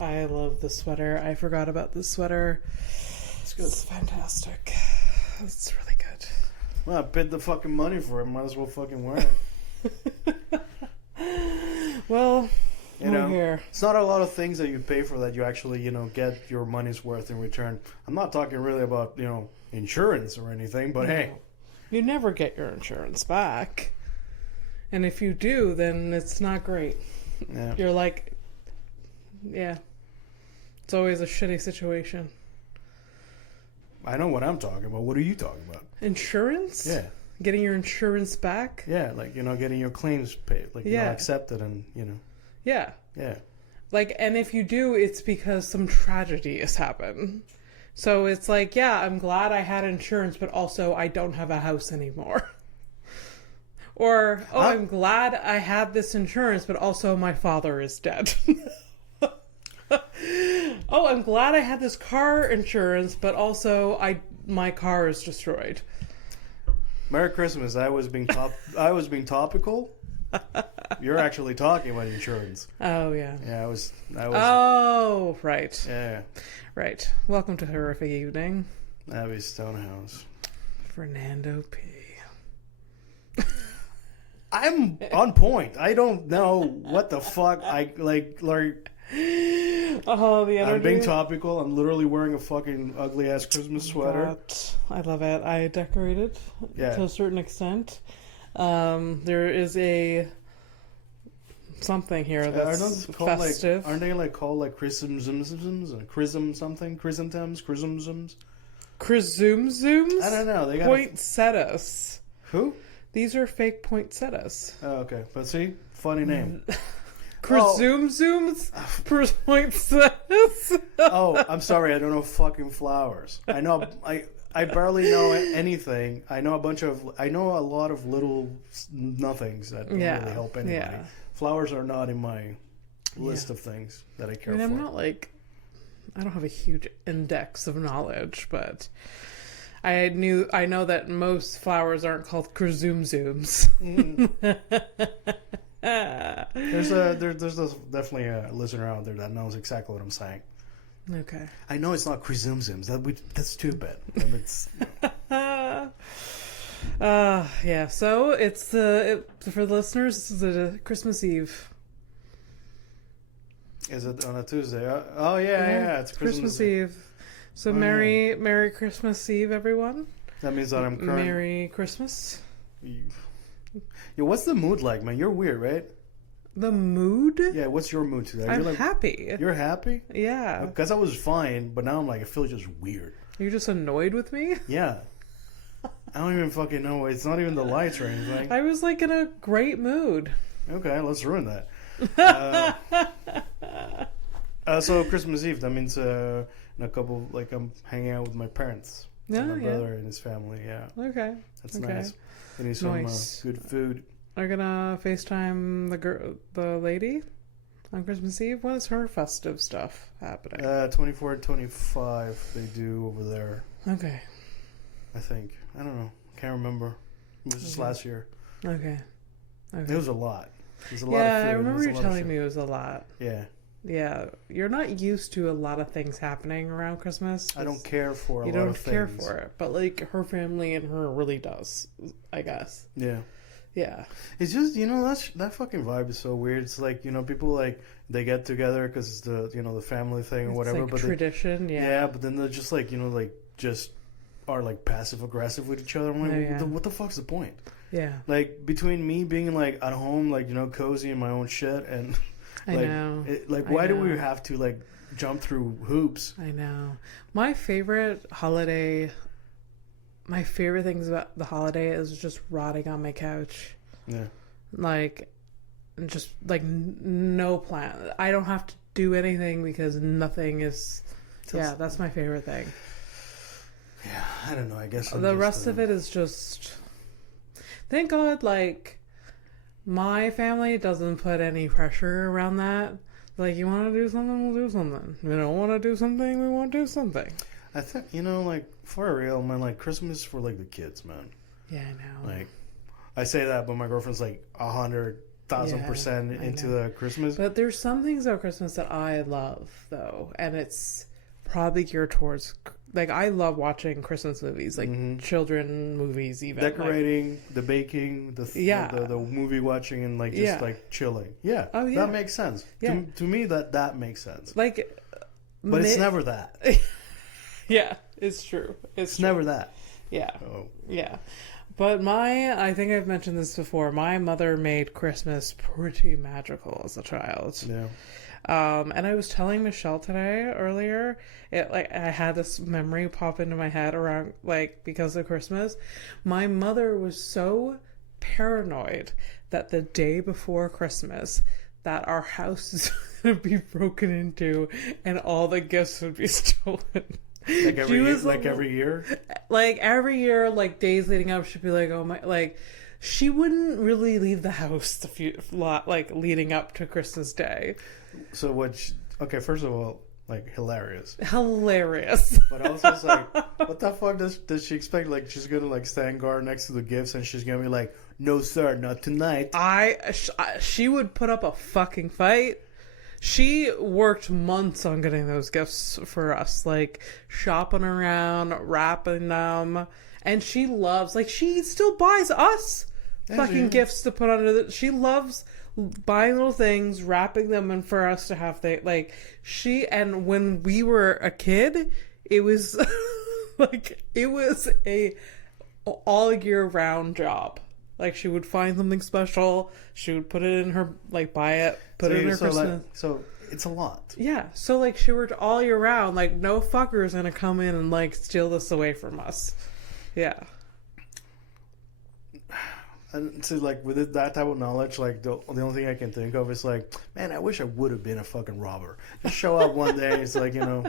I love the sweater. I forgot about the sweater. It's good. It's fantastic. It's really good. Well, I paid the fucking money for it. Might as well fucking wear it. Well, we're here. It's not a lot of things that you pay for that you actually, get your money's worth in return. I'm not talking really about, insurance or anything, but hey. You never get your insurance back. And if you do, then it's not great. Yeah. You're like, yeah. It's always a shitty situation. I know what I'm talking about. What are you talking about? Insurance? Yeah. Getting your insurance back? Yeah, like, getting your claims paid. Like, accepted and, Yeah. Yeah. Like, and if you do, it's because some tragedy has happened. So it's like, yeah, I'm glad I had insurance, but also I don't have a house anymore. Or, I'm glad I had this insurance, but also my father is dead. I'm glad I had this car insurance, but also my car is destroyed. Merry Christmas. I was being topical. You're actually talking about insurance. Oh, yeah. Yeah, I was. Oh, right. Yeah. Right. Welcome to Horrific Evening. Abby Stonehouse. Fernando P. I'm on point. I don't know what the fuck Oh, the energy. I'm being topical. I'm literally wearing a fucking ugly ass Christmas sweater. I love it. I decorated to a certain extent. There is a something here that's festive. Aren't they called chrysanthemums and chrysanthemums? Chrysanthemums? I don't know. They got poinsettias. Who? These are fake poinsettias. Oh, okay. But see, funny name. Chrysanthemums? Poinsettias? Oh, I'm sorry. I don't know fucking flowers. I know. I barely know anything. I know a lot of little nothings that don't really help anybody. Yeah. Flowers are not in my list of things that I care for. I'm not I don't have a huge index of knowledge, but I know that most flowers aren't called chrysanthemums. There's definitely a listener out there that knows exactly what I'm saying. Okay. I know it's not chrysanthemums. That's stupid. It's yeah. So it's for the listeners. This is a Christmas Eve. Is it on a Tuesday? Oh yeah. It's Christmas Eve. So Merry Christmas Eve, everyone. That means that I'm current. Merry Christmas. Yo, what's the mood like, man? You're weird, right? The mood? Yeah, what's your mood today? I'm happy. You're happy? Yeah. Because I was fine, but now I'm I feel just weird. You're just annoyed with me? Yeah. I don't even fucking know. It's not even the lights or anything. I was in a great mood. Okay, let's ruin that. So Christmas Eve, that means in a couple, I'm hanging out with my parents. Yeah, my brother and his family, yeah. Okay. That's nice. Getting some good food. Are you gonna FaceTime the lady on Christmas Eve? What is her festive stuff happening? 24 and 25 they do over there. Okay. I think. I don't know. Can't remember. It was just last year. Okay. It was a lot. It was a lot of food. I remember you telling me it was a lot. Yeah. Yeah. You're not used to a lot of things happening around Christmas. I don't care for a lot of things. You don't care for it. But her family and her really does, I guess. Yeah. Yeah. It's just, that fucking vibe is so weird. It's people they get together because it's the family thing or whatever. It's tradition, yeah, but then they're just just are passive aggressive with each other. I'm like, what the fuck's the point? Yeah. Between me being at home, cozy in my own shit and I know. Why do we have to jump through hoops? I know. My favorite things about the holiday is just rotting on my couch. Yeah. Just no plan. I don't have to do anything because nothing is. Yeah, that's my favorite thing. Yeah, I don't know. I guess the rest of it is just. Thank God, my family doesn't put any pressure around that. You want to do something, we'll do something. We don't want to do something, we won't do something. I think, for real, man, Christmas for, the kids, man. Yeah, I know. I say that, but my girlfriend's, 100 1000% into the Christmas. But there's some things about Christmas that I love, though, and it's probably geared towards, like, I love watching Christmas movies, like children movies, even decorating, like, the baking, the movie watching, and like just like chilling. Yeah, that makes sense. Yeah. To me, that makes sense. Like, but it's never that. Yeah, it's true. It's true. Never that. Yeah, yeah. But I think I've mentioned this before, my mother made Christmas pretty magical as a child. Yeah. And I was telling Michelle today earlier, I had this memory pop into my head around, like, because of Christmas. My mother was so paranoid that the day before Christmas that our house is going to be broken into and all the gifts would be stolen. Like every year? Like every year, like days leading up, she'd be like, oh my, like, she wouldn't really leave the house like leading up to Christmas Day. So okay, first of all, like, hilarious. But also it's like, what the fuck does she expect? Like, she's gonna like stand guard next to the gifts and she's gonna be like, no sir, not tonight. She would put up a fucking fight. She worked months on getting those gifts for us, like shopping around, wrapping them, and she loves, like, she still buys us gifts to put under she loves buying little things, wrapping them, and for us to have and when we were a kid, it was like, it was a all year round job. Like, she would find something special, she would put it in her, like, buy it, put it in her Christmas. Like, so it's a lot. Yeah, so like she worked all year round. Like, no fucker is gonna come in and like steal this away from us. Yeah. And so, like, with that type of knowledge, like, the only thing I can think of is like, man, I wish I would have been a fucking robber. Just show up one day, it's like, you know.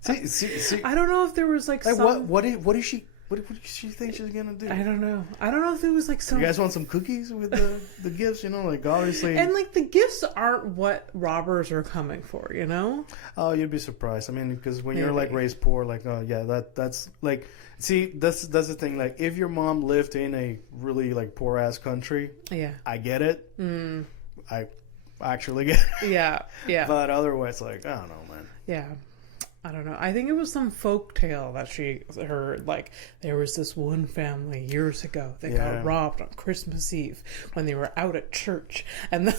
See. I don't know if there was like some... What did she think she's gonna do? I don't know. I don't know if it was like some... You guys want some cookies with the gifts? You know, like, obviously... And, like, the gifts aren't what robbers are coming for, you know? Oh, you'd be surprised. I mean, because when you're, like, raised poor, like, that's, like... See, that's the thing. Like, if your mom lived in a really, like, poor-ass country... Yeah. I get it. I actually get it. Yeah. But otherwise, like, I don't know, man. Yeah. I don't know. I think it was some folk tale that she heard. Like, there was this one family years ago that got robbed on Christmas Eve when they were out at church, and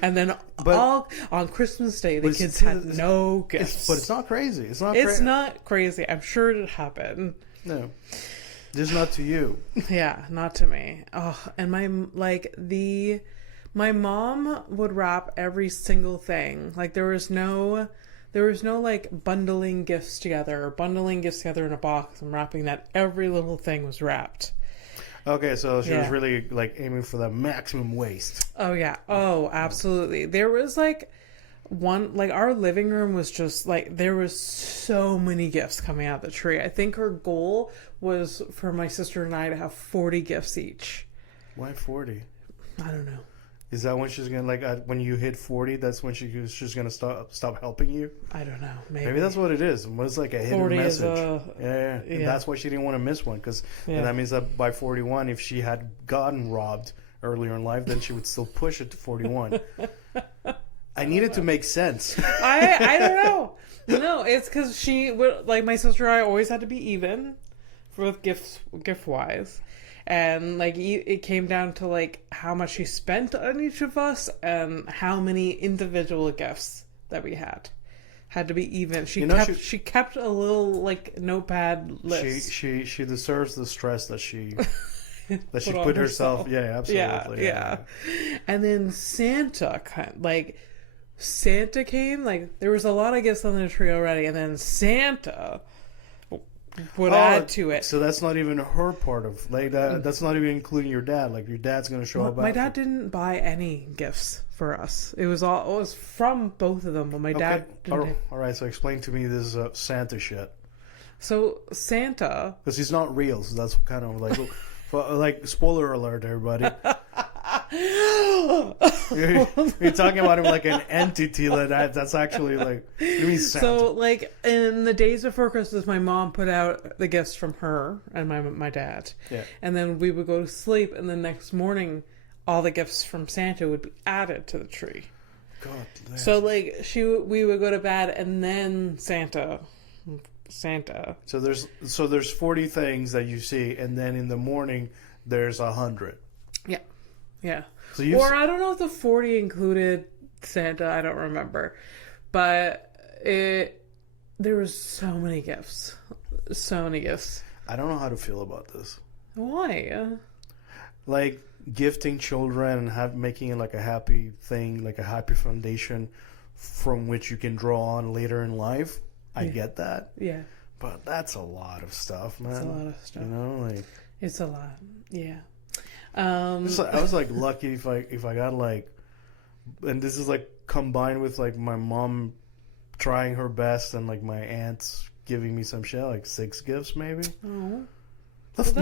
then all on Christmas Day the kids had no gifts. But it's not crazy. It's not crazy. I'm sure it happened. No, just not to you. Yeah, not to me. Oh, and my mom would wrap every single thing. Like, there was no like bundling gifts together in a box and wrapping that. Every little thing was wrapped. Okay, so she was really like aiming for the maximum waste. Oh yeah. Oh, absolutely. There was like our living room was just like, there was so many gifts coming out of the tree. I think her goal was for my sister and I to have 40 gifts each. Why 40? I don't know. Is that when she's gonna, like, when you hit 40, that's when she's gonna stop helping you? I don't know. Maybe that's what it is. It was like a hidden message. Yeah. And that's why she didn't want to miss one, because that means that by 41, if she had gotten robbed earlier in life, then she would still push it to 41. I need it to make sense. I don't know. No, it's because she would, like, my sister and I always had to be even with gift wise. And, like, it came down to, like, how much she spent on each of us and how many individual gifts that we had. Had to be even. She kept a little, like, notepad list. She deserves the stress that she put herself. Yeah, absolutely. Yeah. And then Santa came, like, there was a lot of gifts on the tree already, and then Santa would add to it. So that's not even her part of, like, that. That's not even including your dad. Like, your dad's going to show up. My dad didn't buy any gifts for us. It was from both of them, but my dad didn't. All right, so explain to me this Santa shit. So Santa, because he's not real, so that's kind of like, like, spoiler alert, everybody. You're talking about him like an entity that's actually like, you mean Santa. So, like, in the days before Christmas, my mom put out the gifts from her and my dad. Yeah. And then we would go to sleep, and the next morning all the gifts from Santa would be added to the tree. God damn. So like we would go to bed and then Santa. So there's 40 things that you see, and then in the morning there's 100. Yeah. So I don't know if the 40 included Santa. I don't remember, but there was so many gifts. I don't know how to feel about this. Why? Like gifting children and making it like a happy thing, like a happy foundation from which you can draw on later in life. I get that. Yeah. But that's a lot of stuff, man. It's a lot of stuff. You know, like it's a lot. Yeah. I was like lucky if I got like, and this is like combined with like my mom trying her best and like my aunts giving me some shit, like 6 gifts maybe. Oh. That's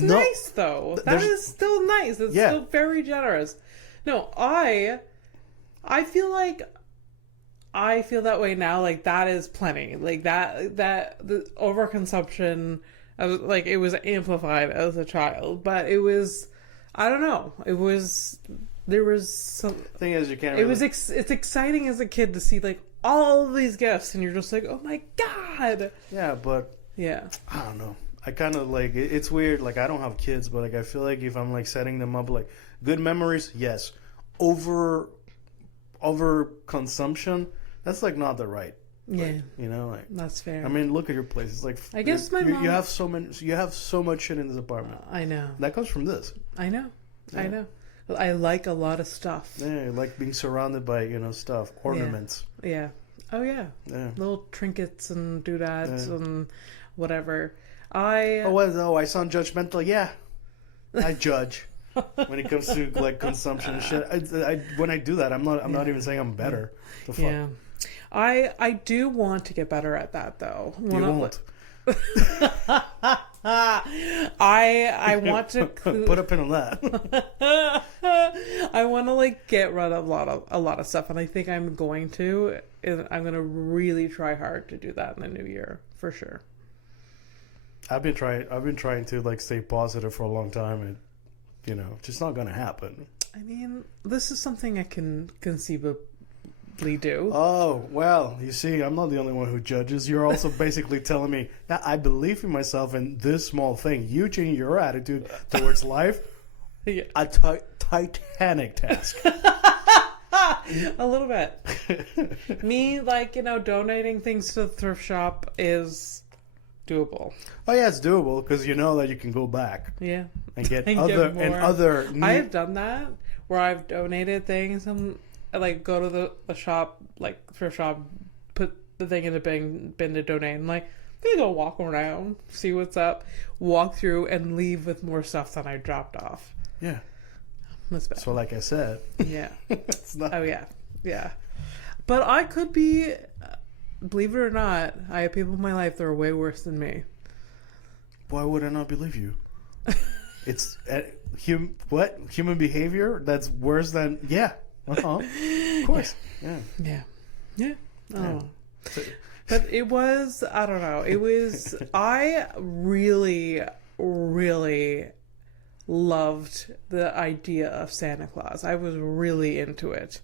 Nice though. That is still nice. It's still very generous. No, I feel like I feel that way now. Like that is plenty. Like that the overconsumption, like it was amplified as a child, but it was, I don't know. There was some thing is you can't. It's exciting as a kid to see like all of these gifts, and you're just like, oh my god. Yeah, but yeah, I don't know. I kind of like it's weird. Like I don't have kids, but like I feel like if I'm like setting them up, like good memories, yes. Over consumption, that's like not the right. Yeah, like, you know, like that's fair. I mean, look at your place. It's like I guess my mom. You have so many. You have so much shit in this apartment. I know. That comes from this. I know. Yeah. I know. I like a lot of stuff. Yeah, I like being surrounded by stuff, ornaments. Yeah. Oh yeah. Yeah. Little trinkets and doodads and whatever. I sound judgmental. Yeah, I judge when it comes to like consumption and shit. When I do that, I'm not even saying I'm better. The fuck? Yeah. I do want to get better at that though. You won't. I want to put a pin on that. I want to like get rid of a lot of stuff, and I think I'm going to. I'm going to really try hard to do that in the new year for sure. I've been trying to like stay positive for a long time, and just not going to happen. I mean, this is something I can conceivably do. Oh, well, you see, I'm not the only one who judges. You're also basically telling me that I believe in myself in this small thing. You change your attitude towards life, a titanic task. A little bit. Me, like, donating things to the thrift shop is doable. Oh, yeah, it's doable because you know that you can go back. Yeah. And get other I have done that where I've donated things and like go to the shop, like thrift shop, put the thing in the bin to donate. I'm like, I'm gonna go walk around, see what's up, walk through, and leave with more stuff than I dropped off. Yeah, that's bad. So, like I said, yeah, it's not. Oh yeah. But I could be, believe it or not, I have people in my life that are way worse than me. Why would I not believe you? It's human behavior that's worse than of course. Yeah. I don't know. But it was, I don't know. It was, I really, really loved the idea of Santa Claus. I was really into it.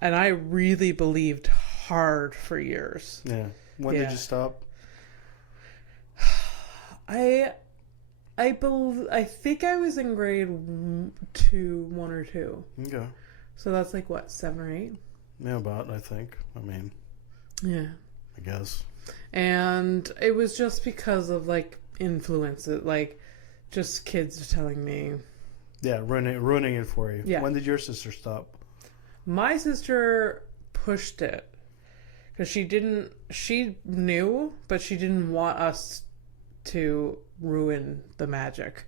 And I really believed hard for years. Yeah. When did you stop? I think I was in grade 1 or 2. Okay. So that's like what, 7 or 8? Yeah, about, I think. I mean, yeah, I guess. And it was just because of like influences, like just kids telling me. Yeah, ruining it for you. Yeah. When did your sister stop? My sister pushed it because she knew, but she didn't want us to ruin the magic.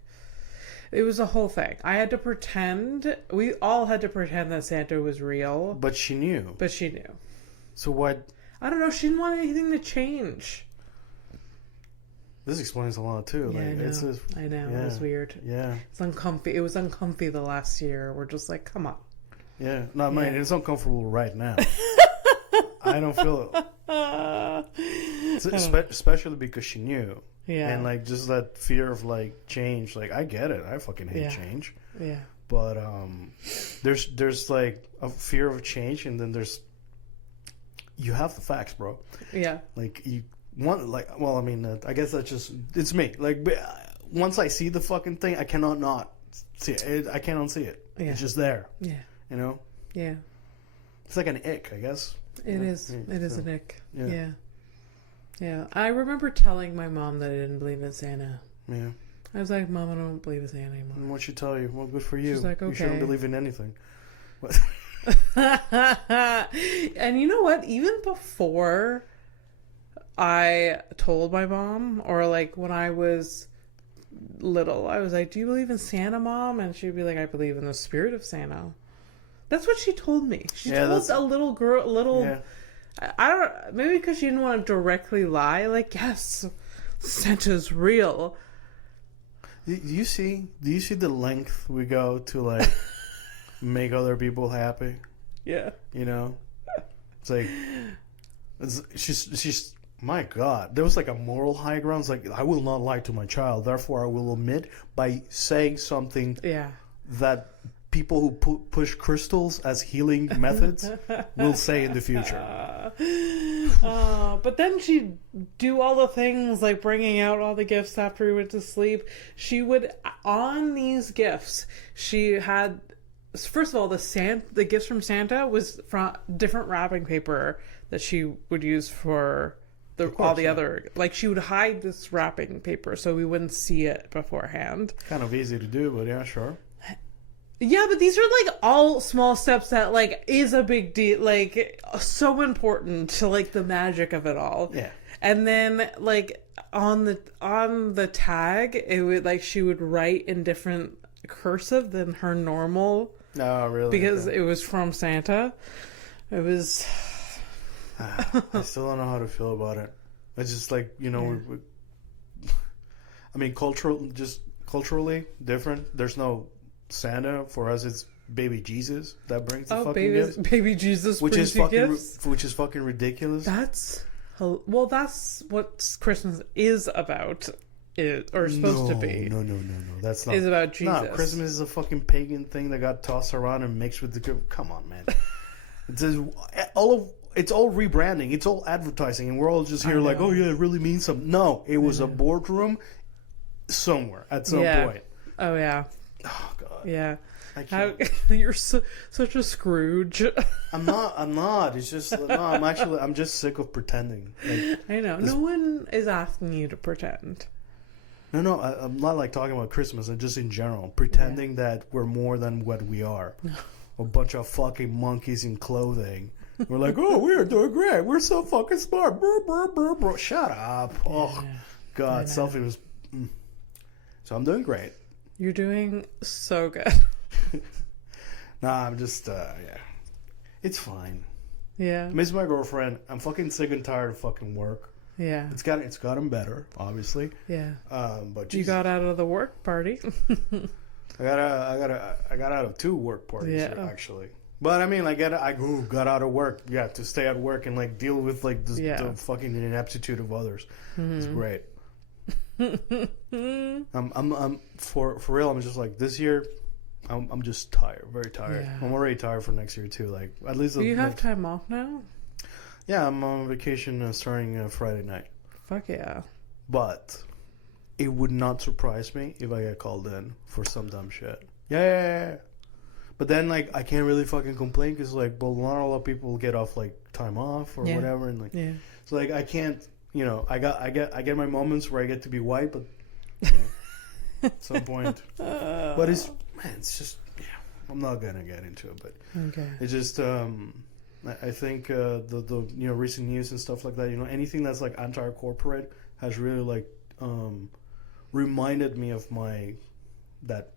It was a whole thing. We all had to pretend that Santa was real. But she knew. So what? I don't know. She didn't want anything to change. This explains a lot too. Yeah, like, I know. It was weird. Yeah. It's uncomfy. It was uncomfy the last year. We're just like, come on. Yeah. No, man, it's uncomfortable right now. I don't feel it. Especially because she knew. Yeah. And like just that fear of like change. Like I get it. I fucking hate change. Yeah. But there's like a fear of change, and then you have the facts, bro. Yeah. Like you want like well, I mean, I guess that's just it's me. Like once I see the fucking thing, I cannot not see it. I cannot unsee it. Yeah. It's just there. Yeah. You know. Yeah. It's like an ick, I guess. It is. It is an ick. Yeah. Yeah. Yeah. I remember telling my mom that I didn't believe in Santa. Yeah. I was like, Mom, I don't believe in Santa anymore. And what she tell you? Well, good for you. She's like, okay. You shouldn't believe in anything. And you know what? Even before I told my mom, or like when I was little, I was like, do you believe in Santa, Mom? And she'd be like, I believe in the spirit of Santa. That's what she told me. She told a little girl, I don't, maybe because she didn't want to directly lie, like, yes, Santa's real. Do you see the length we go to like make other people happy? Yeah. You know? It's like she's my God. There was like a moral high ground. It's like, I will not lie to my child, therefore I will omit by saying something that people who push crystals as healing methods will say in the future. But then she'd do all the things like bringing out all the gifts after we went to sleep. She would, on these gifts, she had, first of all, the gifts from Santa was from different wrapping paper that she would use for all the other, like she would hide this wrapping paper so we wouldn't see it beforehand. Kind of easy to do, but yeah, sure. Yeah, but these are like all small steps that like is a big deal, like so important to like the magic of it all. Yeah. And then like on the tag, it would like she would write in different cursive than her normal. No, really? Because it was from Santa. It was I still don't know how to feel about it. It's just like, you know, I mean culturally different. There's no Santa. For us, it's baby Jesus that brings the fucking gifts. Baby Jesus brings you gifts, which is fucking ridiculous. That's what Christmas is about, or supposed to be. No. That's not. Is about Jesus. No, Christmas is a fucking pagan thing that got tossed around and mixed with the. Come on, man. It's all rebranding. It's all advertising, and we're all just here like, oh yeah, it really means something. No, it was a boardroom somewhere at some point. Oh yeah. Oh God. Yeah. You're such a Scrooge. I'm not. It's just I'm just sick of pretending. Like, I know. No one is asking you to pretend. No. I'm not like talking about Christmas. I'm just in general pretending that we're more than what we are. A bunch of fucking monkeys in clothing. We're like, oh, we're doing great. We're so fucking smart. Brr, brr, brr, brr. Shut up. Oh, God. Selfie was. So I'm doing great. You're doing so good. Nah, I'm just, it's fine. Yeah. I miss my girlfriend. I'm fucking sick and tired of fucking work. Yeah. It's gotten better, obviously. Yeah. But you got out of the work party. I got out of 2 work parties actually. But I mean, I got out of work, to stay at work and like deal with like the fucking ineptitude of others. Mm-hmm. It's great. I'm for real. I'm just like this year. I'm just tired, very tired. Yeah. I'm already tired for next year too. Like at least. Do you have time off now? Yeah, I'm on vacation starting Friday night. Fuck yeah! But it would not surprise me if I get called in for some dumb shit. Yeah. But then like I can't really fucking complain because like, well, not a lot of people get off like time off or whatever, and like, so like I can't. You know, I get my moments where I get to be white, but at some point. But it's just I'm not gonna get into it, but it's just I think the recent news and stuff like that. You know, anything that's like anti-corporate has really like reminded me of that.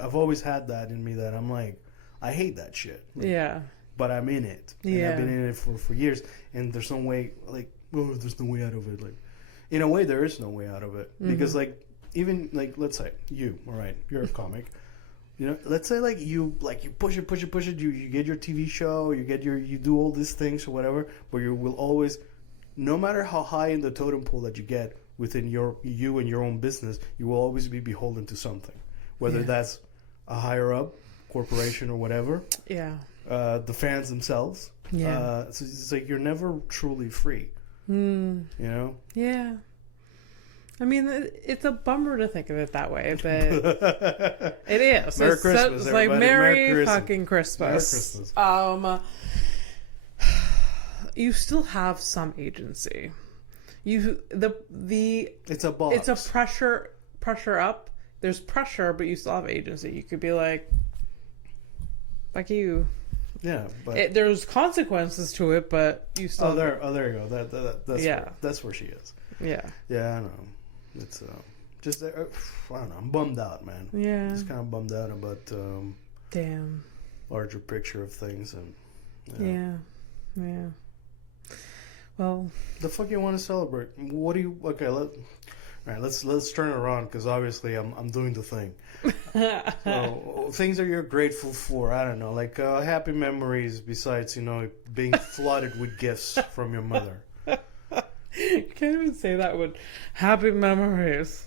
I've always had that in me that I'm like I hate that shit. Like, but I'm in it. And I've been in it for years, and there's no way like. Oh, there's no way out of it. Like, in a way, there is no way out of it because, like, even like, let's say you, all right, you're a comic. You know, let's say like you push it. You get your TV show, you do all these things or whatever, but you will always, no matter how high in the totem pole that you get within you and your own business, you will always be beholden to something, whether that's a higher up corporation or whatever. Yeah. The fans themselves. Yeah. So it's like you're never truly free. You know. Yeah. I mean, it's a bummer to think of it that way, but it is. Merry Christmas, it's like Merry Christmas. Fucking Christmas. Merry Christmas. You still have some agency. It's a box. It's a pressure up. There's pressure, but you still have agency. You could be like you. Yeah, but there's consequences to it, but you still. There you go. That's where she is. Yeah. Yeah, I know. It's just I don't know. I'm bummed out, man. Yeah. Just kind of bummed out about damn larger picture of things and. Yeah. Well, the fuck you want to celebrate? What do you? Okay, let's turn it around because obviously I'm doing the thing. So things that you're grateful for. I don't know, like happy memories. Besides, being flooded with gifts from your mother. You can't even say that with happy memories.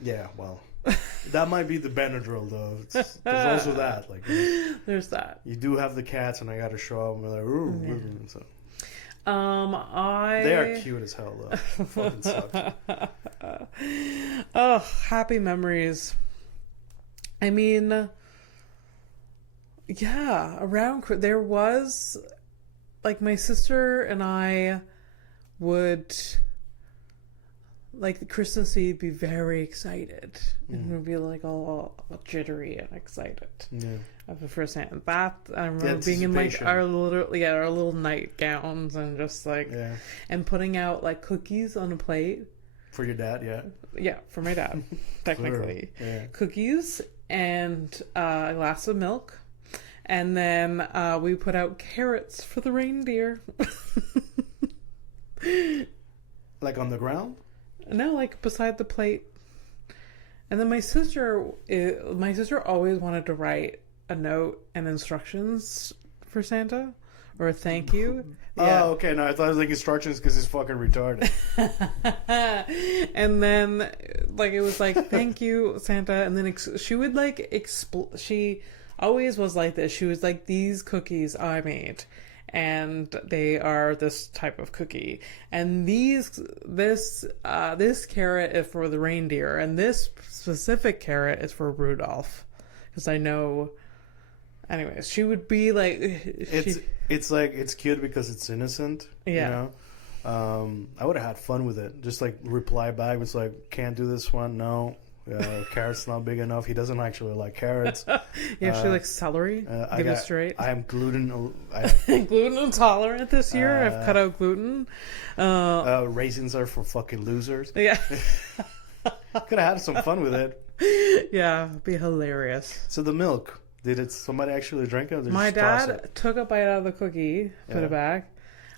Yeah, well, that might be the Benadryl though. There's also that. Like, there's that. You do have the cats, and I got to show them. Like, ooh, yeah. So. They are cute as hell though. Fucking sucks. Oh, happy memories. I mean, yeah, there was, like, my sister and I would, like, the Christmas Eve, be very excited. And we'd be like all jittery and excited. Yeah. Of the first hand. That I remember being in like our little nightgowns and just like and putting out like cookies on a plate. For your dad, yeah. Yeah, for my dad, technically. Yeah. Cookies and a glass of milk. And then we put out carrots for the reindeer. Like on the ground? No, like beside the plate. And then my sister always wanted to write a note and instructions for Santa or a thank you. Yeah. Oh, okay. No, I thought it was like instructions because he's fucking retarded. And then, like, it was like, thank you, Santa. And then she would like she always was like this. She was like, these cookies I made, and they are this type of cookie, and this carrot is for the reindeer, and this specific carrot is for Rudolph, because I know. Anyways, she would be like, it's like, it's cute because it's innocent. Yeah. I would have had fun with it. Just like reply back was like, can't do this one. No. Carrot's not big enough. He doesn't actually like carrots. She likes celery. Get it straight. I am gluten intolerant this year. I've cut out gluten. Raisins are for fucking losers. Yeah. Could have had some fun with it. Yeah, it'd be hilarious. So the milk, did somebody actually drink it? Or My dad took a bite out of the cookie, put it back,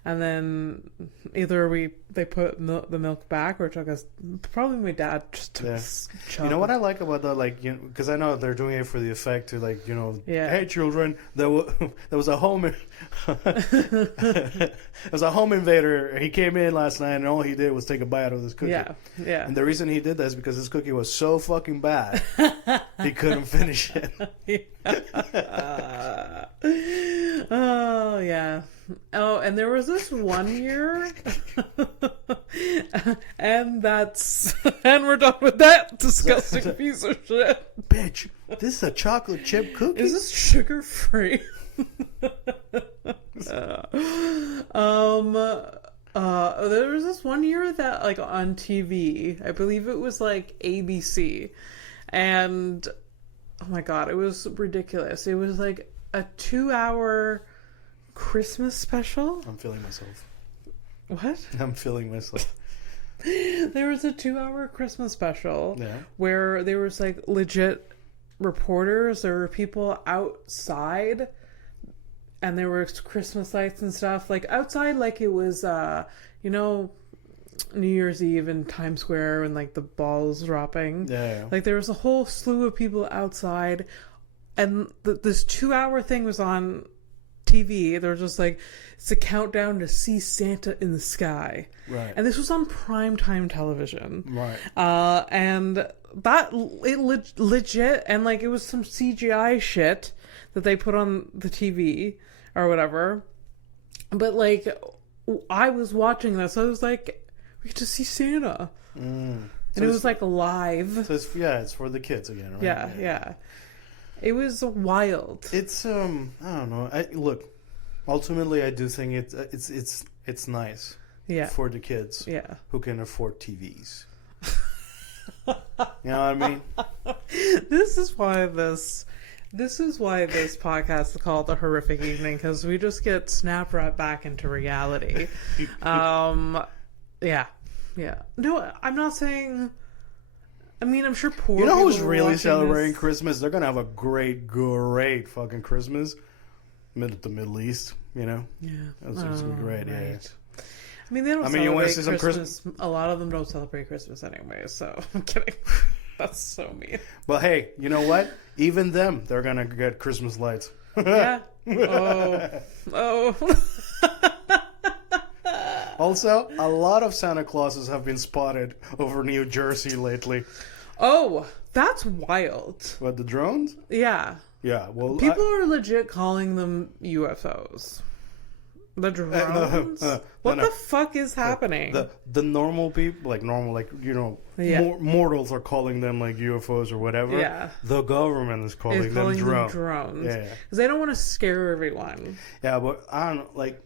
and then either they put the milk back or took us. Probably my dad just took a chug. You know what I like about that, like, because I know they're doing it for the effect to, like, hey children, there was a home invader. He came in last night and all he did was take a bite out of this cookie. Yeah. And the reason he did that is because this cookie was so fucking bad he couldn't finish it. Oh yeah. Oh, and there was this one year, and we're done with that disgusting piece of shit. Bitch, this is a chocolate chip cookie. Is this sugar free? There was this one year that, like, on TV, I believe it was like ABC, and oh my god, it was ridiculous. It was like a 2-hour Christmas special. I'm feeling myself. What? I'm feeling myself. There was a 2-hour Christmas special where there was like legit reporters. There were people outside, and there were Christmas lights and stuff like outside, like it was New Year's Eve in Times Square and like the balls dropping. Yeah. Like there was a whole slew of people outside, and this 2-hour thing was on TV. They were just like, it's a countdown to see Santa in the sky. Right. And this was on primetime television. Right. And that legit, and like it was some CGI shit that they put on the TV or whatever. But like, I was watching this, I was like, we get to see Santa. And it was like live. So it's for the kids again, right? Yeah. It was wild. It's I don't know. Look, ultimately, I do think it's nice. Yeah. For the kids. Yeah. Who can afford TVs. You know what I mean? This is why this podcast is called The Horrific Evening, because we just get snapped right back into reality. Yeah. No, I'm not saying. I mean, I'm sure poor. You know people who's really celebrating this. Christmas? They're gonna have a great fucking Christmas. The Middle East, you know. Yeah, That's gonna be great. Right. Yeah. I mean, they don't. You want to see some some Christmas. A lot of them don't celebrate Christmas anyway. So I'm kidding. That's so mean. But hey, you know what? Even them, they're gonna get Christmas lights. Yeah. Oh. Also, a lot of Santa Clauses have been spotted over New Jersey lately. Oh, that's wild. What, the drones? Yeah. Yeah, well... People are legit calling them UFOs. The drones? What the fuck is happening? The normal people, mortals are calling them like UFOs or whatever. Yeah. The government is calling them drones. Yeah. Because they don't want to scare everyone. Yeah, but I don't know, like...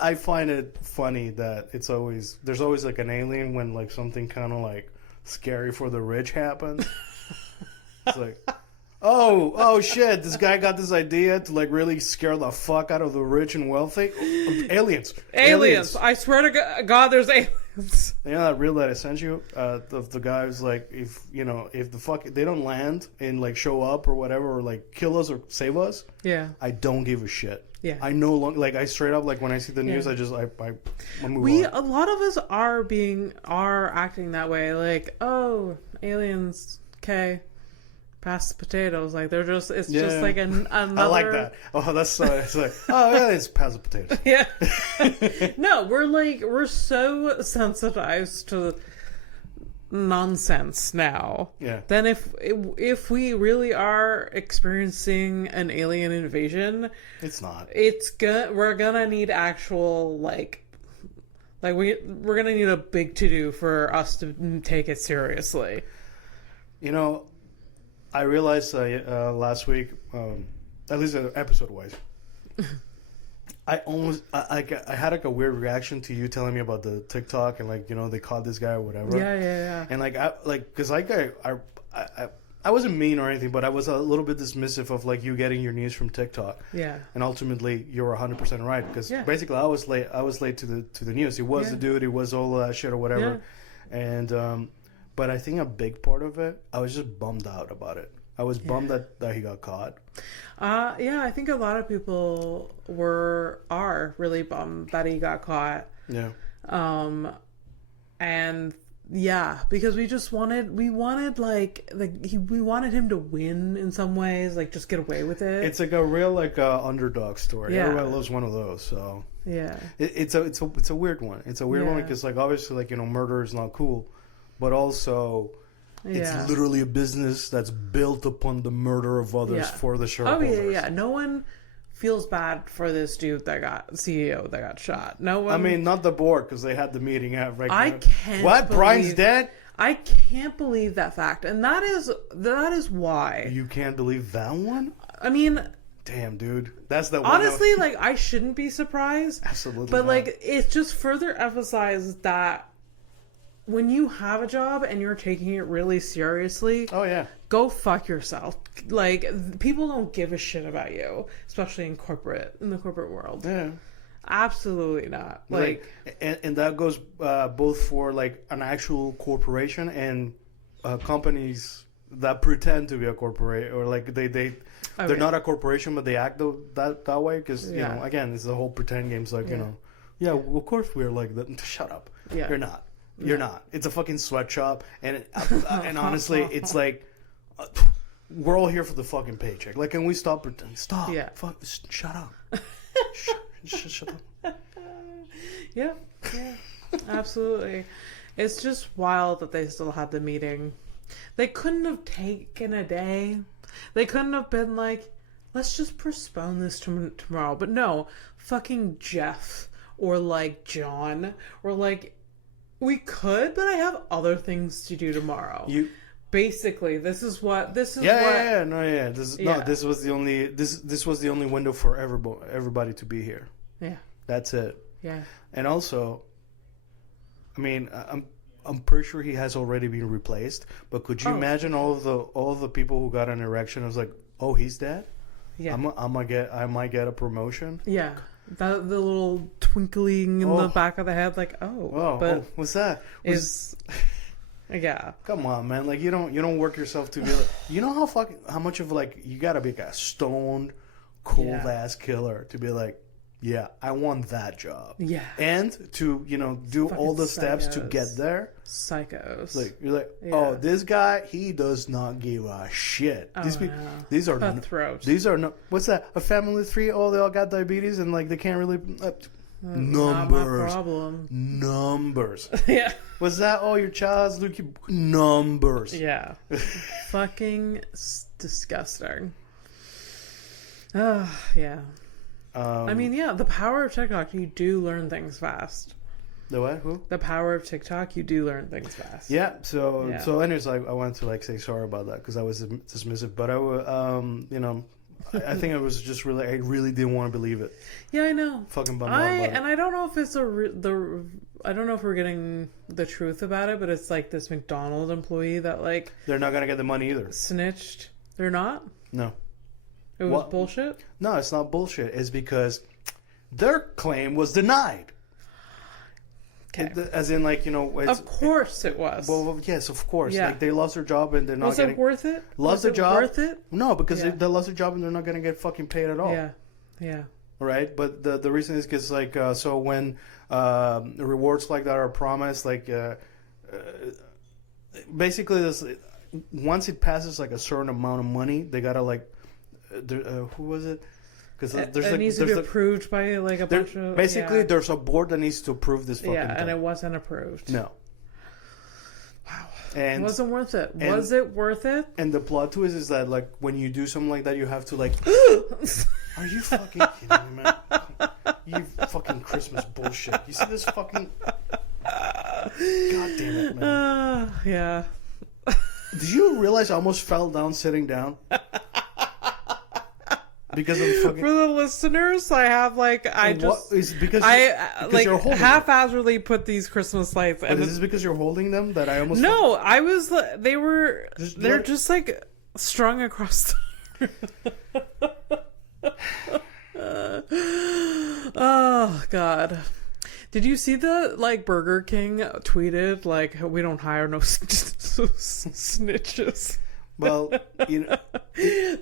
I find it funny that there's always like an alien when like something kind of like scary for the rich happens. It's like, oh shit, this guy got this idea to like really scare the fuck out of the rich and wealthy. Aliens. I swear to God, there's aliens. You know that reel that I sent you? The guy was like, if they don't land and like show up or whatever or like kill us or save us, yeah, I don't give a shit. Yeah, I no longer like. I straight up like when I see the news, I move on. A lot of us are acting that way. Like, oh, aliens, okay, pass the potatoes. Like they're just just like another. I like that. Oh, that's so. It's like, oh, aliens, pass the potatoes. Yeah. No, we're so sensitized to nonsense now. Yeah. Then if we really are experiencing an alien invasion, it's not. We're gonna need actual we're gonna need a big to do for us to take it seriously. You know, I realized last week, at least episode wise. I had like a weird reaction to you telling me about the TikTok and like, you know, they caught this guy or whatever. Yeah. And because I wasn't mean or anything, but I was a little bit dismissive of like you getting your news from TikTok. Yeah. And ultimately, you were 100% right because basically I was late to the news. It was the dude. It was all that shit or whatever. Yeah. And but I think a big part of it, I was just bummed out about it. I was bummed that he got caught. Yeah, I think a lot of people are really bummed that he got caught. Yeah. And yeah, because we wanted him to win in some ways, like just get away with it. It's like a real underdog story. Yeah. Everybody loves one of those. So yeah, it's a weird one. It's a weird one because like obviously like, you know, murder is not cool, but also. It's literally a business that's built upon the murder of others for the shareholders. Oh, yeah. No one feels bad for this dude CEO that got shot. No one. I mean, not the board, because they had the meeting at right I can't What? Brian's dead? I can't believe that fact. And that is why. You can't believe that one? I mean... Damn, dude. That's the one. Honestly, like, I shouldn't be surprised. Absolutely But, not. like, it just further emphasized that when you have a job and you're taking it really seriously, go fuck yourself. Like, people don't give a shit about you, especially in the corporate world. Yeah. Absolutely not. Like, and that goes both for like an actual corporation and companies that pretend to be a corporation, or like they're not a corporation but they act that way because you know, again, it's the whole pretend game. So like you know, Yeah, well, of course we're like that. Shut up. Yeah. You're not. You're not. It's a fucking sweatshop, and honestly, it's like we're all here for the fucking paycheck. Like, can we stop pretending? Stop. Yeah. Fuck. Shut up. Shut up. Yeah. Absolutely. It's just wild that they still had the meeting. They couldn't have taken a day. They couldn't have been like, let's just postpone this to tomorrow. But no, fucking Jeff or like John or like. We could, but I have other things to do tomorrow. Basically, this is what. This was the only. This was the only window for everybody to be here. Yeah, that's it. Yeah, and also, I mean, I'm pretty sure he has already been replaced. But could you imagine all of the people who got an erection? I was like, oh, he's dead. Yeah, I might get a promotion. Yeah. The little twinkling in the back of the head, like, what's that? Yeah. Come on, man. Like, you don't work yourself to be like, you know how much of like you gotta be like a stoned, cold ass killer to be like, yeah, I want that job. Yeah. And to do all the steps to get there. Psychos. Like you're like, this guy, he does not give a shit. These are cutthroat. These are no. What's that? A family of 3? Oh, they all got diabetes and like they can't really. Numbers. Not my problem. Numbers. Yeah. Was that? Oh, your child's looking numbers. Yeah. Fucking disgusting. Oh, yeah. I mean, yeah, the power of TikTok, you do learn things fast. The what? Who? The power of TikTok, you do learn things fast. Yeah. So anyways, I wanted to like say sorry about that because I was dismissive, but I think I was just I really didn't want to believe it. Yeah, I know. Fucking bummed out about it. And I don't know if it's I don't know if we're getting the truth about it, but it's like this McDonald's employee that like they're not gonna get the money either. Snitched. They're not? No. It was bullshit? No, it's not bullshit. It's because their claim was denied. Okay. As in, like, of course it was. Well, yes, of course. Yeah. Like, they lost their job and they're not getting... Was it worth it? Lost their job? Worth it? No, because they lost their job and they're not going to get fucking paid at all. Yeah. Yeah. Right? But the reason is because, like, so when rewards like that are promised, like, basically, once it passes, like, a certain amount of money, they got to, like, who was it? Because it needs to be approved by like a bunch of... Basically, there's a board that needs to approve this fucking thing. And it wasn't approved. No. Wow. And it wasn't worth it. Was it worth it? And the plot twist is that, like, when you do something like that, you have to, like... Are you fucking kidding me, man? You fucking Christmas bullshit. You see this fucking... God damn it, man. Yeah. Did you realize I almost fell down sitting down? Because of fucking... For the listeners, I have like because you're holding haphazardly put these Christmas lights. And is this because you're holding them that I almost? No, I was. They're just like strung across. Oh God! Did you see the like Burger King tweeted like we don't hire no snitches? Well,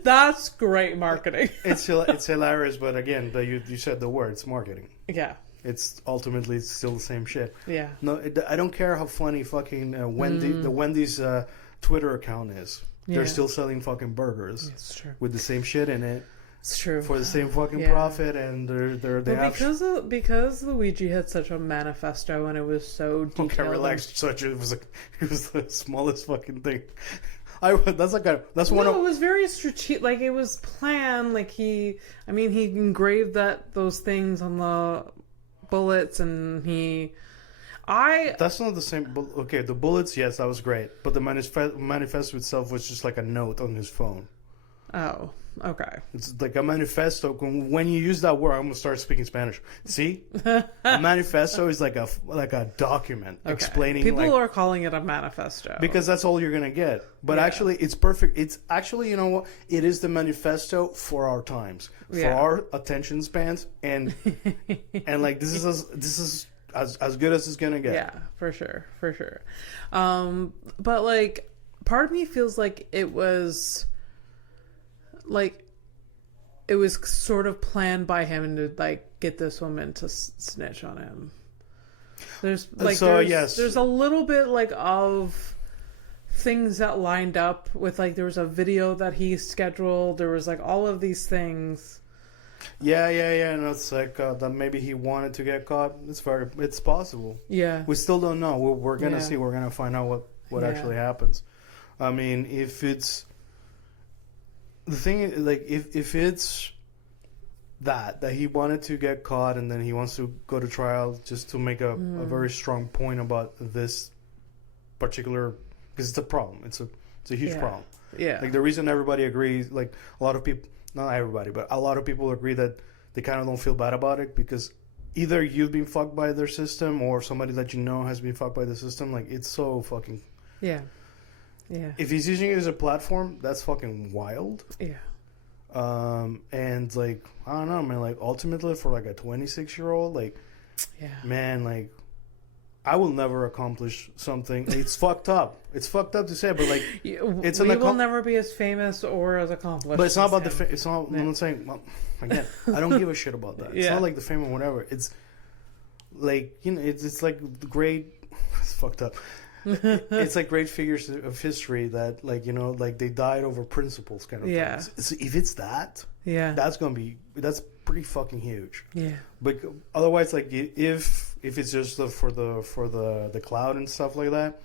that's great marketing. It's hilarious, but again, you said the word. It's marketing. Yeah. It's ultimately still the same shit. Yeah. No, I don't care how funny fucking the Wendy's Twitter account is. Yeah. They're still selling fucking burgers. It's true. With the same shit in it. It's true. For the same fucking profit, and because Luigi had such a manifesto and it was so detailed. Okay, relax. It was the smallest fucking thing. It was very strategic. Like it was planned. Like he engraved those things on the bullets, and That's not the same. Okay, the bullets, yes, that was great, but the manifesto itself was just like a note on his phone. Oh, okay. It's like a manifesto. When you use that word, I'm gonna start speaking Spanish. See, a manifesto is like a document explaining. People are calling it a manifesto because that's all you're gonna get. But actually, it's perfect. It's actually, you know what? It is the manifesto for our times, for our attention spans, and like this is as good as it's gonna get. Yeah, for sure. But like, part of me feels like it was sort of planned by him to like get this woman to snitch on him. There's a little bit like of things that lined up with like there was a video that he scheduled. There was like all of these things. Yeah. And it's like that maybe he wanted to get caught. It's possible. Yeah. We still don't know. We're gonna see. We're gonna find out what actually happens. I mean, if it's the thing, like if it's that he wanted to get caught and then he wants to go to trial just to make a very strong point about this particular, because it's a problem. It's a huge problem. Yeah. Like the reason everybody agrees, like a lot of people, not everybody, but a lot of people agree that they kind of don't feel bad about it because either you've been fucked by their system or somebody that you know has been fucked by the system. Like it's so fucking. Yeah. If he's using it as a platform, that's fucking wild. Yeah. And like I don't know, man. Like ultimately, for like a 26-year-old, like, man, like I will never accomplish something. It's fucked up. It's fucked up to say, but like we will never be as famous or as accomplished. But it's not about the. It's not. I'm not saying. Well, again, I don't give a shit about that. It's not like the fame or whatever. It's like it's like the great. It's fucked up. It's like great figures of history that like they died over principles kind of things. So if it's that, that's pretty fucking huge. Yeah. But otherwise, like if it's just for the cloud and stuff like that,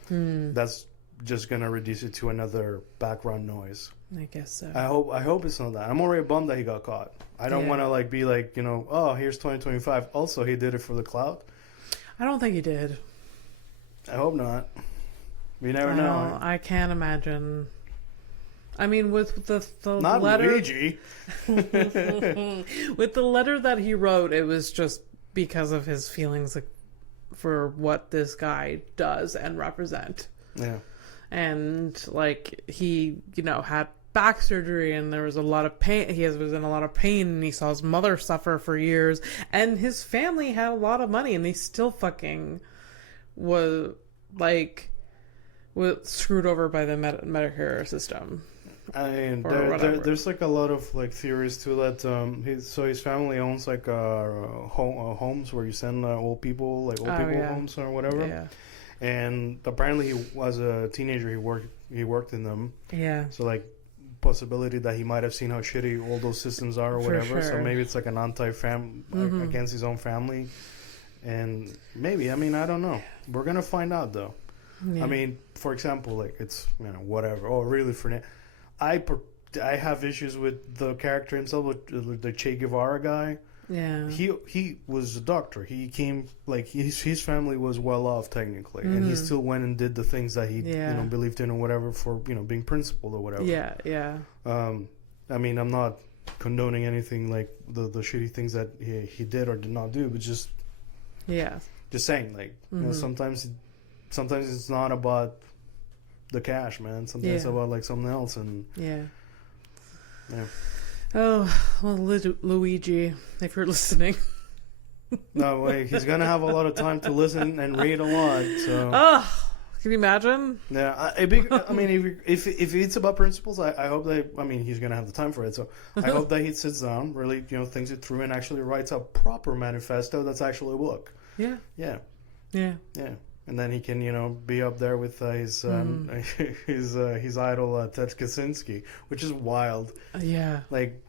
that's just gonna reduce it to another background noise. I guess so. I hope it's not that. I'm already bummed that he got caught. I don't want to like be like oh, here's 2025. Also, he did it for the cloud. I don't think he did. I hope not. We never know. I can't imagine. I mean, with the not letter, Luigi. with the letter that he wrote, it was just because of his feelings for what this guy does and represent. Yeah, and like he, had back surgery, and there was a lot of pain. He was in a lot of pain, and he saw his mother suffer for years, and his family had a lot of money, and they still fucking was screwed over by the Medicare system. I mean, there's like a lot of like theories too that his family owns like homes where you send old people homes or whatever. Yeah. And apparently, as a teenager, he worked in them. Yeah. So like, possibility that he might have seen how shitty all those systems are or whatever. Sure. So maybe it's like an anti-fam against his own family, and maybe I don't know. We're gonna find out though. Yeah. I mean, for example, like it's whatever. Oh, really? I have issues with the character himself, with the Che Guevara guy. Yeah. He was a doctor. He came like his family was well off technically, and he still went and did the things that he believed in or whatever for being principled or whatever. Yeah, yeah. I mean, I'm not condoning anything like the shitty things that he did or did not do, but just saying like sometimes it's not about the cash, man. Sometimes it's about like something else, and yeah. Oh, well, Luigi, if you're listening. No, wait, he's gonna have a lot of time to listen and read a lot. So. Oh, can you imagine? Yeah, I mean, if it's about principles, I hope that he's gonna have the time for it. So I hope that he sits down, really, thinks it through, and actually writes a proper manifesto that's actually a book. Yeah. Yeah. Yeah. Yeah. And then he can, be up there with his idol Ted Kaczynski, which is wild. Yeah. Like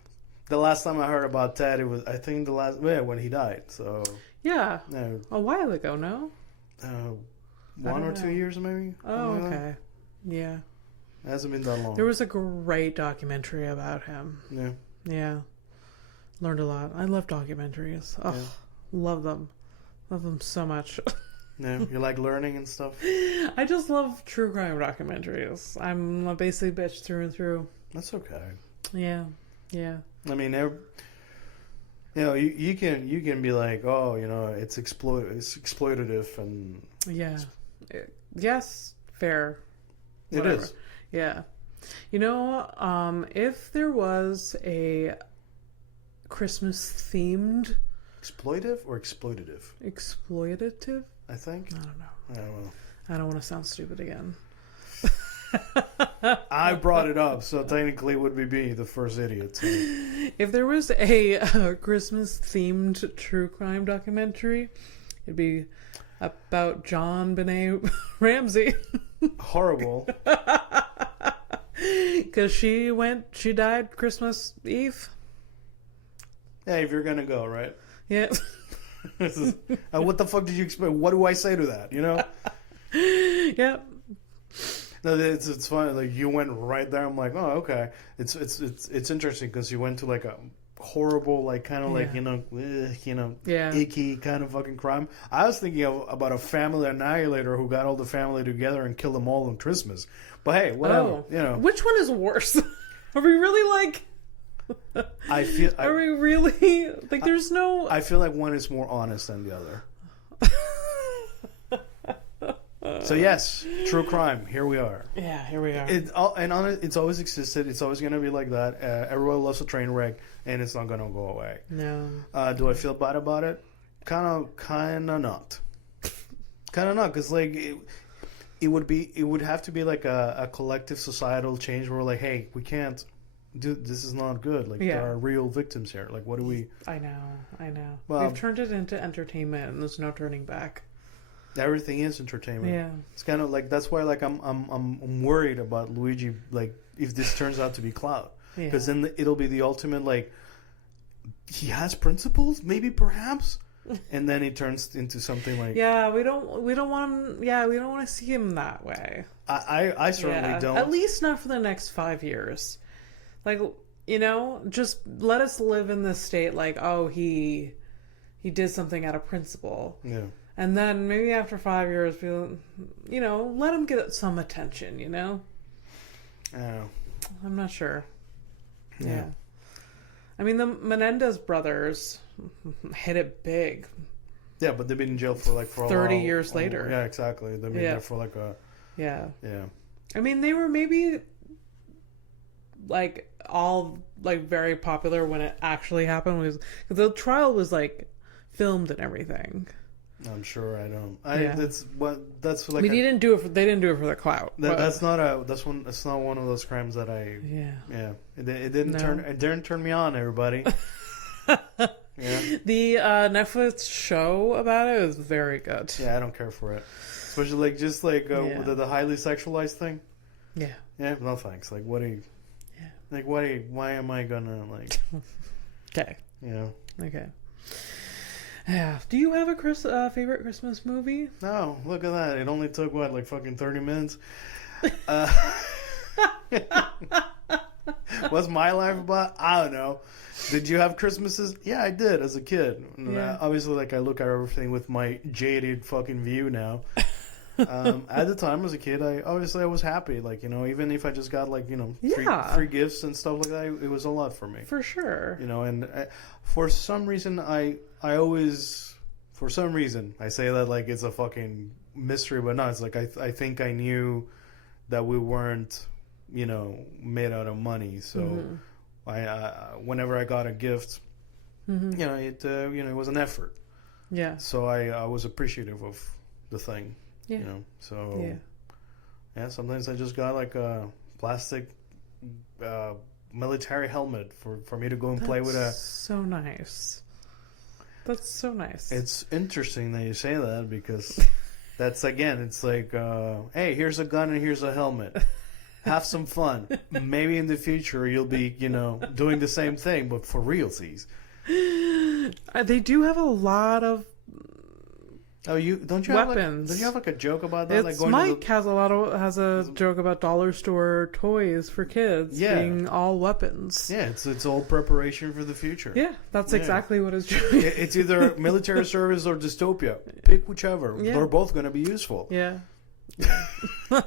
the last time I heard about Ted, it was when he died. So yeah, a while ago. No. 1 or 2 years maybe. Oh, okay. Yeah. It hasn't been that long. There was a great documentary about him. Yeah. Yeah. Learned a lot. I love documentaries. Oh, love them. Love them so much. Yeah, you like learning and stuff? I just love true crime documentaries. I'm a basic bitch through and through. That's okay. Yeah, yeah. I mean, you can be like, oh, it's exploitative and yes, fair. Whatever. It is. Yeah. If there was a Christmas themed exploitive or exploitative? Exploitative? I think. I don't know. I don't know. I don't want to sound stupid again. I brought it up, so technically it would be me, the first idiot. So. If there was a Christmas-themed true crime documentary, it'd be about John Benet Ramsey. Horrible. Because she died Christmas Eve. Yeah, if you're gonna go, right? Yeah. What the fuck did you expect? What do I say to that? You know? Yeah. No, it's funny. Like you went right there. I'm like, oh, okay. It's interesting because you went to like a horrible, like kind of like icky kind of fucking crime. I was thinking about a family annihilator who got all the family together and killed them all on Christmas. But hey, whatever. Oh. You know, which one is worse? Are we really like? Are we really like? There's no. I feel like one is more honest than the other. So yes, true crime. Here we are. Yeah, here we are. It's always existed. It's always going to be like that. Everyone loves a train wreck, and it's not going to go away. No. Do I feel bad about it? Kind of not. Because like it would have to be like a collective societal change where we're like, hey, we can't do this. Is not good. Like there are real victims here. Like what do we? I know. Well, we've turned it into entertainment, and there's no turning back. Everything is entertainment. Yeah, it's kind of like that's why like I'm worried about Luigi. Like if this turns out to be Cloud, because then it'll be the ultimate like he has principles, maybe perhaps, and then it turns into something like we don't want him. Yeah, we don't want to see him that way. I certainly don't. At least not for the next 5 years. Like just let us live in this state. Like he did something out of principle. Yeah. And then maybe after 5 years, let him get some attention, Oh. I'm not sure. Yeah. I mean, the Menendez brothers hit it big. Yeah, but they've been in jail for 30 years later. Yeah, exactly. They've been there for like a... Yeah. Yeah. I mean, they were maybe like all like very popular when it actually happened. Because the trial was like filmed and everything. I'm sure I don't. That's like they didn't do it for the clout. That's not one of those crimes that I. Yeah. It didn't turn me on, everybody. Yeah. The Netflix show about it is very good. Yeah, I don't care for it, especially the highly sexualized thing. Yeah. Yeah. No thanks. Like what are you? Yeah. Like why am I gonna like? Okay. Okay. Yeah. Do you have a favorite Christmas movie? No. Look at that. It only took fucking 30 minutes. What's my life about? I don't know. Did you have Christmases? Yeah, I did as a kid. Yeah. Obviously, I look at everything with my jaded fucking view now. At the time, as a kid, I was happy. Even if I just got free gifts and stuff like that, it was a lot for me. For sure. And for some reason, I say that like it's a fucking mystery, but no, it's like I think I knew that we weren't, made out of money. So I whenever I got a gift, it was an effort. Yeah. So I was appreciative of the thing. Yeah. Sometimes I just got like a plastic military helmet for me to go and play with a. So nice. That's so nice. It's interesting that you say that because that's it's like, hey, here's a gun and here's a helmet. Have some fun. Maybe in the future you'll be, doing the same thing, but for realsies. They do have a lot of. Oh, don't you weapons? Don't you have like a joke about that? Mike has a joke about dollar store toys for kids being all weapons. Yeah, it's all preparation for the future. Yeah, that's exactly what it's doing. It's either military service or dystopia. Pick whichever. Yeah. They're both going to be useful. Yeah. Why?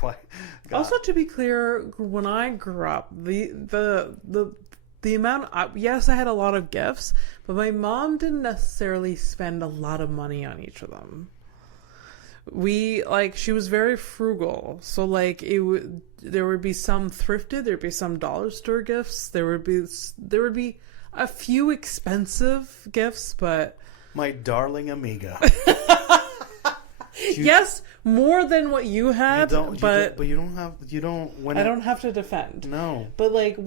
God. Also, to be clear, when I grew up, the amount, yes, I had a lot of gifts, but my mom didn't necessarily spend a lot of money on each of them. She was very frugal. So there would be some thrifted, there'd be some dollar store gifts, there would be a few expensive gifts, but my darling amiga. Yes, more than what you had, but you don't have I don't have to defend. No, but like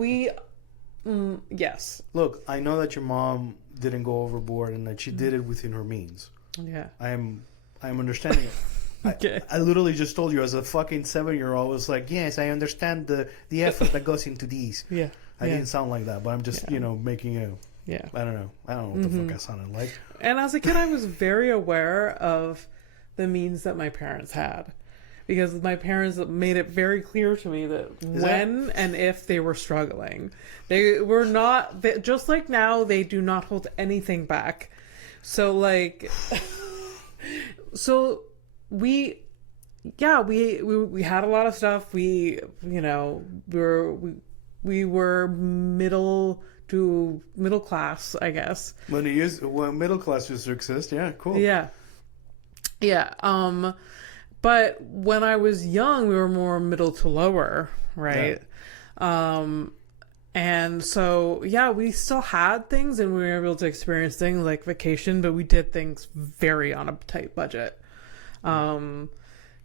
yes. Look, I know that your mom didn't go overboard and that she did it within her means. Yeah, I am understanding it. Okay. I literally just told you as a fucking 7-year-old, I was like, yes, I understand the effort that goes into these. Yeah. I didn't sound like that, but I'm just, making a... Yeah. I don't know what the fuck I sounded like. And as a kid, I was very aware of the means that my parents had. Because my parents made it very clear to me that and if they were struggling. They were not... just like now, they do not hold anything back. So, like... so... We had a lot of stuff. We were middle class, I guess. When middle class used to exist, yeah, cool. Yeah. But when I was young, we were more middle to lower, right? Yeah. And so, we still had things, and we were able to experience things like vacation, but we did things very on a tight budget.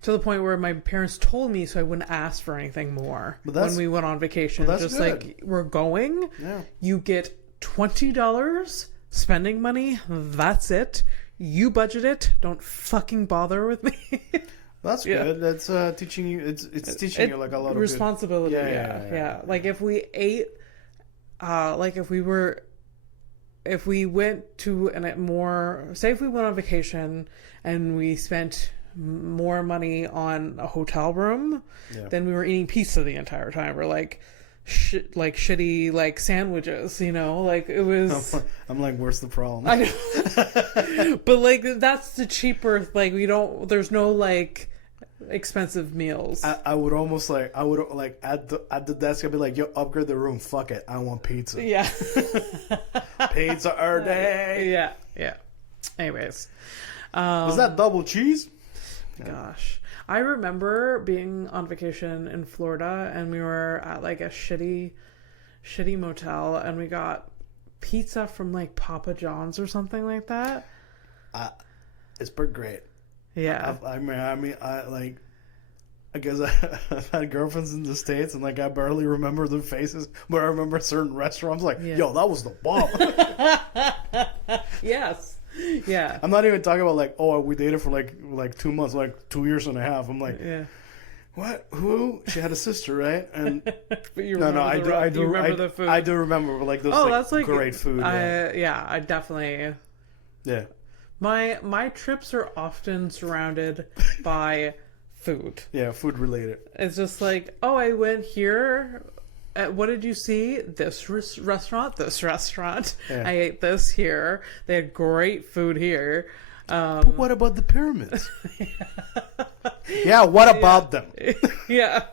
To the point where my parents told me so I wouldn't ask for anything more when we went on vacation. Just good. Like, we're going, you get $20 spending money, that's it. You budget it, don't fucking bother with me. That's good. That's teaching you, it's teaching you like a lot of responsibility. Yeah. Like if we ate, if we went to say if we went on vacation and we spent more money on a hotel room, then we were eating pizza the entire time. We're like shitty like sandwiches, like it was. I'm like, where's the problem? I know. But like that's the cheaper. Like there's no like expensive meals. I would at the desk I'd be like, yo, upgrade the room. Fuck it, I want pizza. Yeah. Pizza all day. Yeah. Anyways. Was that double cheese? Gosh. I remember being on vacation in Florida and we were at like a shitty motel and we got pizza from like Papa John's or something like that. It's pretty great. Yeah. I guess I've had girlfriends in the States and like I barely remember their faces, but I remember certain restaurants like, yo, that was the bomb. Yes. Yeah. I'm not even talking about like, oh, we dated for like 2 months, like 2 years and a half. I'm like, what? Who? She had a sister, right? And but you remember I do remember the food. I do remember, but like those that's like great food. I definitely. Yeah. My trips are often surrounded by food. Yeah, food related. It's just like, oh, I went here. What did you see? This restaurant. Yeah. I ate this here. They had great food here. But what about the pyramids? Yeah, what about them? Yeah.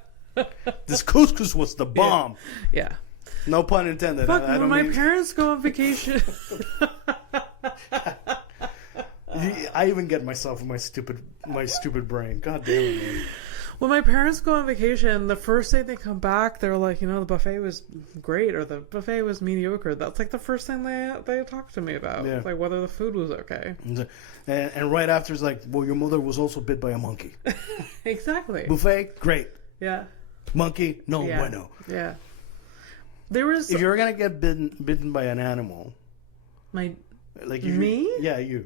This couscous was the bomb. Yeah. No pun intended. Fuck, when my parents go on vacation... I even get myself in my stupid brain. God damn it, man. When my parents go on vacation, the first day they come back, they're like, the buffet was great or the buffet was mediocre. That's like the first thing they talk to me about. Yeah. Like whether the food was okay. And right after it's like, well, your mother was also bit by a monkey. Exactly. Buffet, great. Yeah. Monkey, no bueno. Yeah. There was... If you're going to get bitten by an animal... Me? Yeah, you.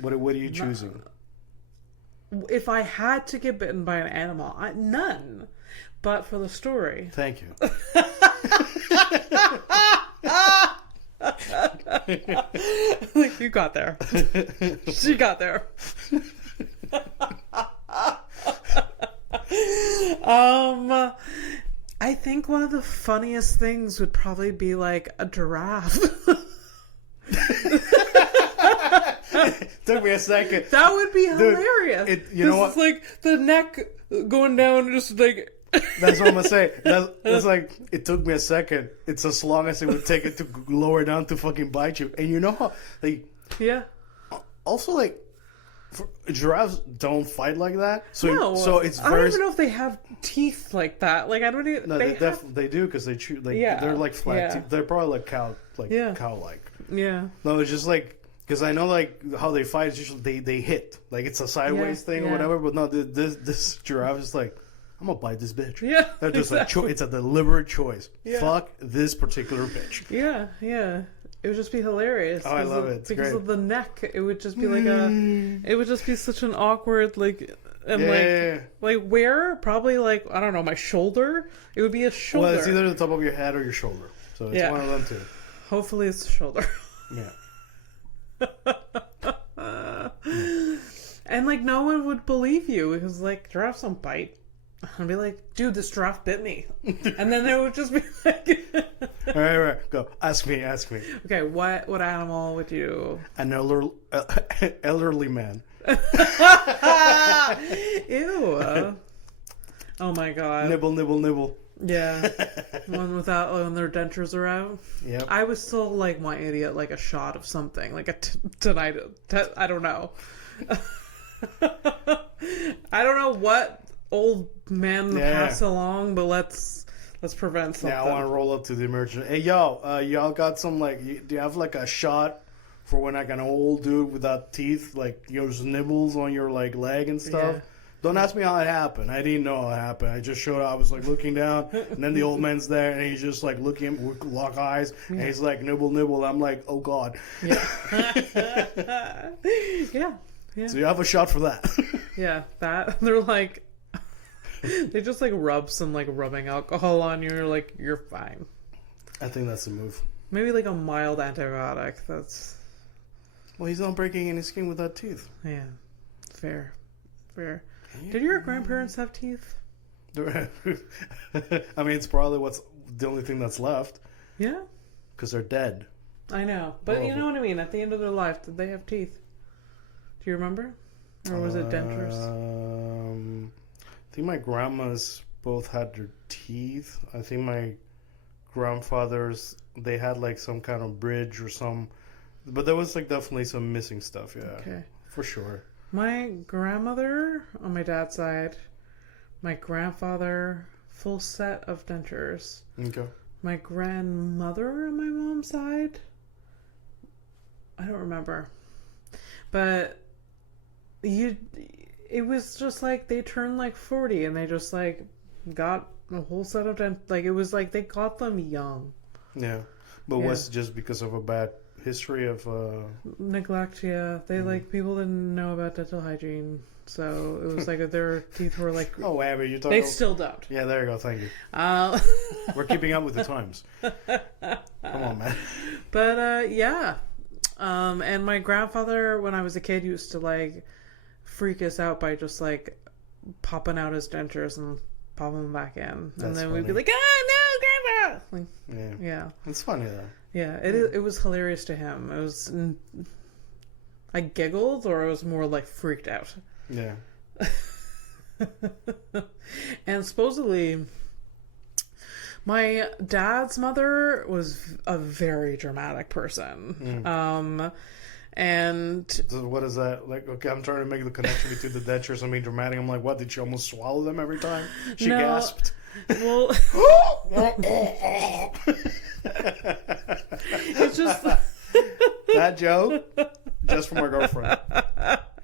What are you choosing? If I had to get bitten by an animal, none. But for the story. Thank you. You got there. She got there. I think one of the funniest things would probably be like a giraffe. Took me a second. That would be hilarious. Dude, you know what? It's like the neck going down, just like. That's what I'm gonna say. That's like it took me a second. It's as long as it would take it to lower down to fucking bite you. And you know how yeah. Also, like giraffes don't fight like that. So no, so it's I don't even know if they have teeth like that. Like I don't even. No, they do because they chew. Like they're like flat. Teeth. They're probably like cow-like. Yeah. No, it's just like. Because I know like how they fight is usually they hit, like it's a sideways thing or whatever. But no, this giraffe is like, I'm gonna bite this bitch. Yeah, they're just like it's a deliberate choice. Yeah. Fuck this particular bitch. Yeah, yeah. It would just be hilarious. Oh, I love it. It's because great. of the neck. It would just be like it would just be such an awkward like where? Probably like, I don't know, my shoulder. It would be a shoulder. Well, it's either the top of your head or your shoulder. So it's one of them two. Hopefully it's the shoulder. Yeah. And like no one would believe you because like giraffes don't bite. I'd be like, dude, this giraffe bit me. And then it would just be like... All right, go. Ask me. Okay, what animal would you... An elderly man. Ew. Oh my god. Nibble. Yeah. One without, when their dentures are out. Yep. I would still like my idiot like a shot of something. Like tonight. I don't know. I don't know what old man pass along, but let's prevent something. Yeah, I want to roll up to the emergency. Hey, y'all got some like? Do you have like a shot for when like an old dude without teeth, like just nibbles on your like leg and stuff? Yeah. Don't ask me how it happened. I didn't know how it happened. I just showed up. I was like looking down, and then the old man's there, and he's just like looking, lock eyes, and he's like nibble. I'm like, oh god. Yeah. Yeah. So you have a shot for that. Yeah, that they're like. They just like rub some like rubbing alcohol on you. You're like, you're fine. I think that's the move. Maybe like a mild antibiotic. That's. Well, he's not breaking any skin without teeth. Yeah, fair. Did your grandparents have teeth? I mean, it's probably the only thing that's left. Yeah. Because they're dead. I know, but you know what I mean. At the end of their life, did they have teeth? Do you remember, or was it dentures? I think my grandmas both had their teeth. I think my grandfathers, they had like some kind of bridge or some, but there was like definitely some missing stuff. Yeah, okay, for sure. My grandmother on my dad's side, my grandfather, full set of dentures. Okay. My grandmother on my mom's side, I don't remember, but it was just like they turned like 40 and they just like got a whole set of dent. Like it was like they got them young. Yeah, but was it just because of a bad history of neglect? Yeah, they like people didn't know about dental hygiene, so it was like their teeth were like. Oh, whatever you talking. They still don't. Yeah, there you go. Thank you. We're keeping up with the times. Come on, man. But yeah, and my grandfather, when I was a kid, used to like freak us out by just like popping out his dentures and popping them back in. That's and then funny. We'd be like, no, grandpa! Like, yeah. It's funny though. Yeah, it was hilarious to him. It was, I giggled or I was more like freaked out. Yeah. And supposedly my dad's mother was a very dramatic person. And what is that like? Okay, I'm trying to make the connection between the dentures and being dramatic. I'm like, what? Did she almost swallow them every time? She gasped. Well, it's just that joke, just from my girlfriend.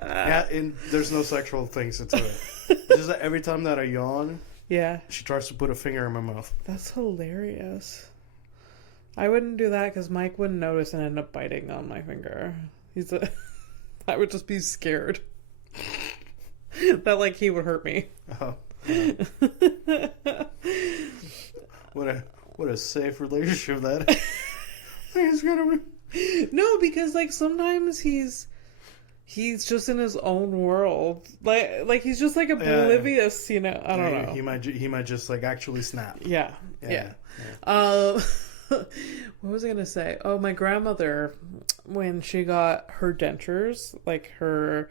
Yeah, and there's no sexual things to it. It's just that every time that I yawn, she tries to put a finger in my mouth. That's hilarious. I wouldn't do that because Mike wouldn't notice and end up biting on my finger. I would just be scared that like he would hurt me. Oh. What a safe relationship that is. He's gonna be... No, because like sometimes he's just in his own world. Like he's just like oblivious, you know. I don't know. He might just like actually snap. Yeah. What was I gonna say? Oh, my grandmother, when she got her dentures, like her,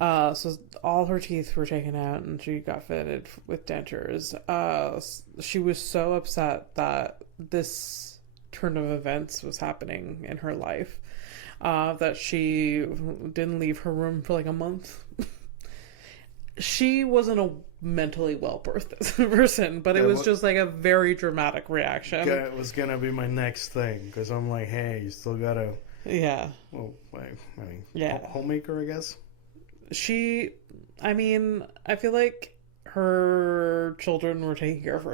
so all her teeth were taken out and she got fitted with dentures. She was so upset that this turn of events was happening in her life, that she didn't leave her room for like a month. She wasn't a mentally well person, but it was just like a very dramatic reaction. It was gonna be my next thing because I'm like, hey, you still gotta. Yeah. Well, I mean, yeah. Homemaker, I guess. I mean, I feel like her children were taking care of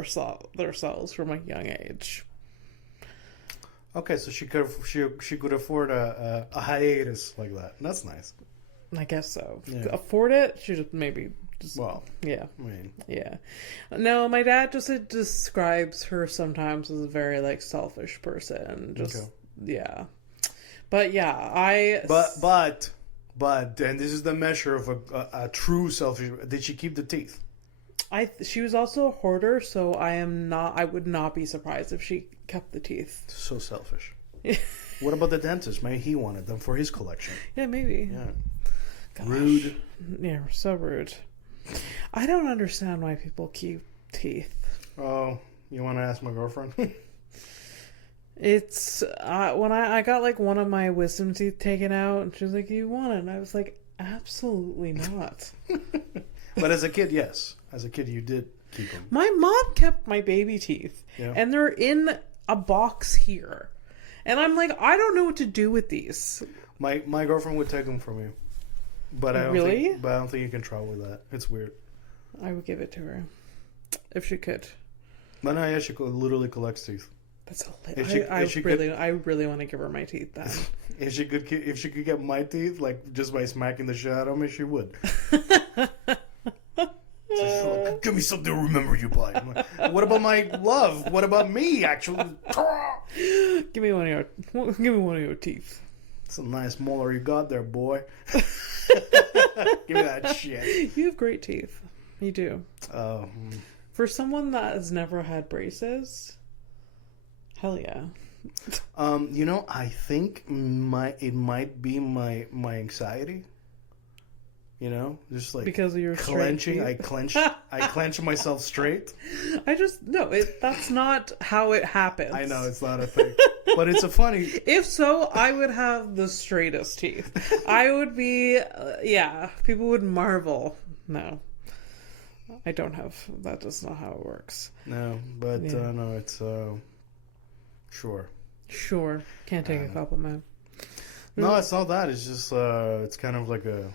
themselves from a young age. Okay, so she could afford a hiatus like that. That's nice. I guess so. Yeah. Afford it? She just Well, yeah. I mean, yeah. No, my dad just describes her sometimes as a very like selfish person. Just yeah. But yeah, But and this is the measure of a true selfish. Did she keep the teeth? She was also a hoarder, so I would not be surprised if she kept the teeth. So selfish. What about the dentist? Maybe he wanted them for his collection. Yeah, maybe. Yeah. Gosh. Rude. Yeah, so rude. I don't understand why people keep teeth. Oh, you want to ask my girlfriend? It's when I got like one of my wisdom teeth taken out, and she was like, "You want it?" And I was like, "Absolutely not." But as a kid, yes. As a kid, you did keep them. My mom kept my baby teeth, and they're in a box here, and I'm like, I don't know what to do with these. My girlfriend would take them from you, but I don't think you can travel with that. It's weird. I would give it to her if she could. But no, yeah, she literally collects teeth. That's hilarious. I really want to give her my teeth then. If she could get my teeth, like just by smacking the shit out of me, she would. So like, give me something to remember you by. Like, what about my love? What about me? Actually, give me one of your teeth. It's a nice molar you got there, boy. Give me that shit. You have great teeth. You do. Oh. For someone that has never had braces, hell yeah. I think it might be my anxiety. Just like because of your clenching. I clench myself straight. That's not how it happens. I know it's not a thing, but it's a funny. If so, I would have the straightest teeth. I would be, people would marvel. No, I don't have. That is not how it works. No, but no, it's sure. Sure, can't take a compliment. No, it's not that. It's just it's kind of like a.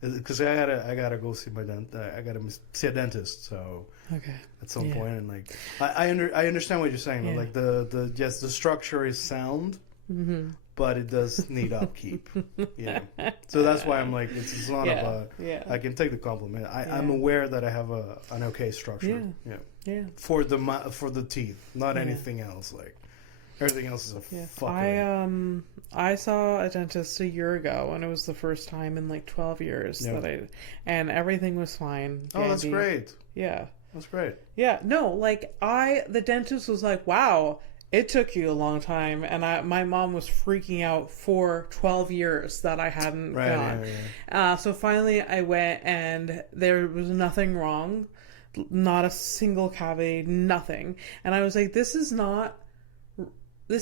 Because I gotta go see my I gotta see a dentist. So at some point, and like I understand what you're saying. Yeah. Like the structure is sound, but it does need upkeep. So that's why I'm like it's not about. Yeah. I can take the compliment. I'm aware that I have an okay structure. Yeah. For the teeth, not anything else. Like everything else is a fucker. I saw a dentist a year ago, and it was the first time in like 12 years and everything was fine. Oh, that's great. Yeah. That's great. Yeah, no, like the dentist was like, wow, it took you a long time. And my mom was freaking out for 12 years that I hadn't gone. Yeah. So finally I went, and there was nothing wrong. Not a single cavity, nothing. And I was like, this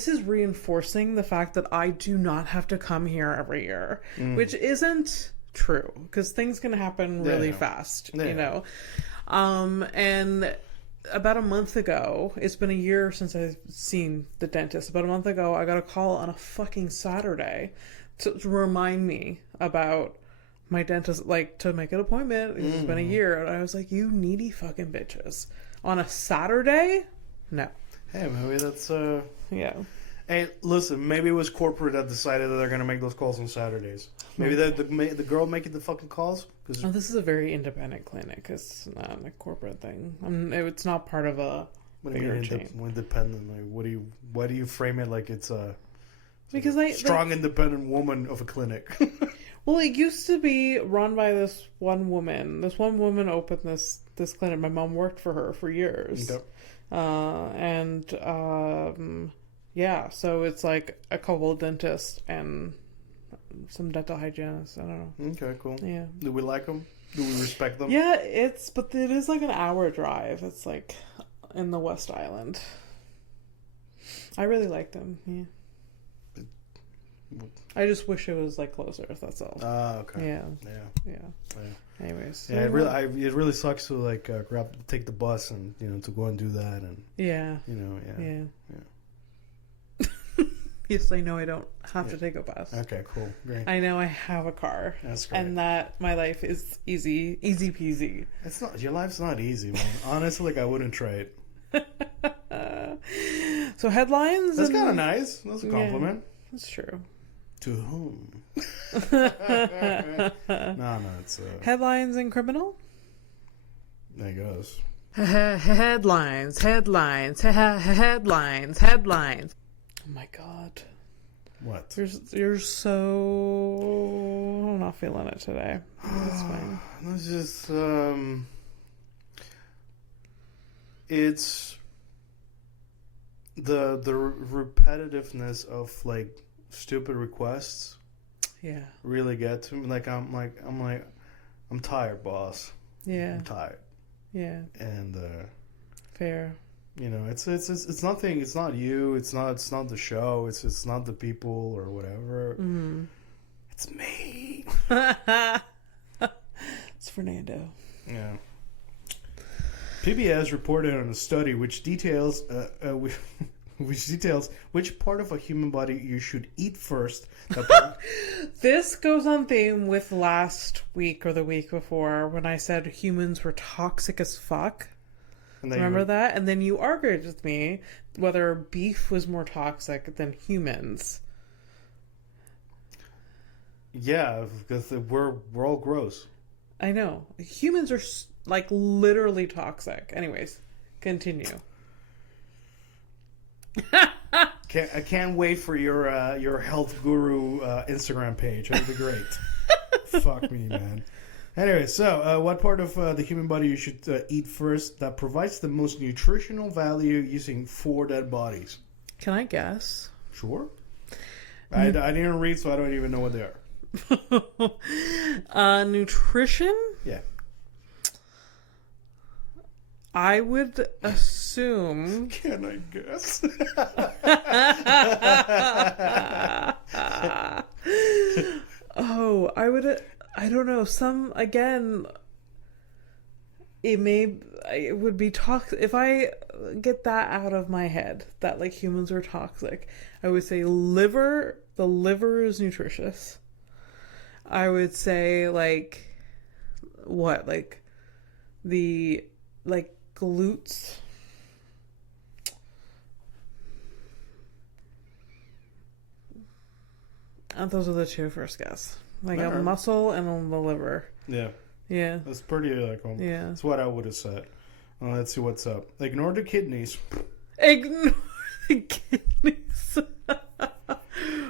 is reinforcing the fact that I do not have to come here every year, which isn't true because things can happen really fast, And about a month ago, it's been a year since I've seen the dentist. About a month ago, I got a call on a fucking Saturday to remind me about my dentist, like to make an appointment. It's been a year, and I was like, "You needy fucking bitches!" On a Saturday? No. Hey, maybe that's yeah. Hey, listen, maybe it was corporate that decided that they're going to make those calls on Saturdays. Maybe the girl making the fucking calls? This is a very independent clinic. It's not a corporate thing. It's not part of a bigger chain. Independent? Like, why do you frame it like it's a strong independent woman of a clinic? Well, it used to be run by this one woman. This one woman opened this clinic. My mom worked for her for years. Okay. So it's like a couple of dentists and some dental hygienists. I don't know. Okay, cool. Yeah. Do we like them? Do we respect them? Yeah, but it is like an hour drive. It's like in the West Island. I really like them. Yeah. I just wish it was like closer. That's all. Okay. Yeah. Anyways. Yeah, it really sucks to like take the bus and to go and do that and. Yeah. Yeah. Yes, I know I don't have to take a bus. Okay, cool. Great. I know I have a car. That's great. And that my life is easy peasy. It's not, your life's not easy, man. Honestly, like, I wouldn't trade. So headlines? That's kind of nice. That's a compliment. Yeah, that's true. To whom? No, it's... Headlines and criminal? I guess. Headlines. Oh my god. What? You're so... I'm not feeling it today. That's fine. Let's just... It's... The repetitiveness of, like, stupid requests... Yeah. Really get to me. I'm tired, boss. Yeah. I'm tired. Yeah. And... Fair. You know, it's nothing. It's not you. It's not the show. It's not the people or whatever. Mm. It's me. It's Fernando. Yeah. PBS reported on a study which details which part of a human body you should eat first. This goes on theme with last week or the week before when I said humans were toxic as fuck. Remember that? And then you argued with me whether beef was more toxic than humans. Yeah, because we're all gross. I know. Humans are like literally toxic. Anyways, continue. I can't wait for your health guru Instagram page. That'd be great. Fuck me, man. Anyway, so what part of the human body you should eat first that provides the most nutritional value using 4 dead bodies? Can I guess? Sure. I didn't read, so I don't even know what they are. Nutrition? Yeah. I would assume... Can I guess? Oh, I don't know. It would be toxic. If I get that out of my head, that like humans are toxic, I would say liver. The liver is nutritious. I would say like the glutes. And those are the two first guess. Like a muscle and then the liver. Yeah. Yeah. That's pretty yeah. That's what I would have said. Let's see what's up. Ignore the kidneys. Ignore the kidneys.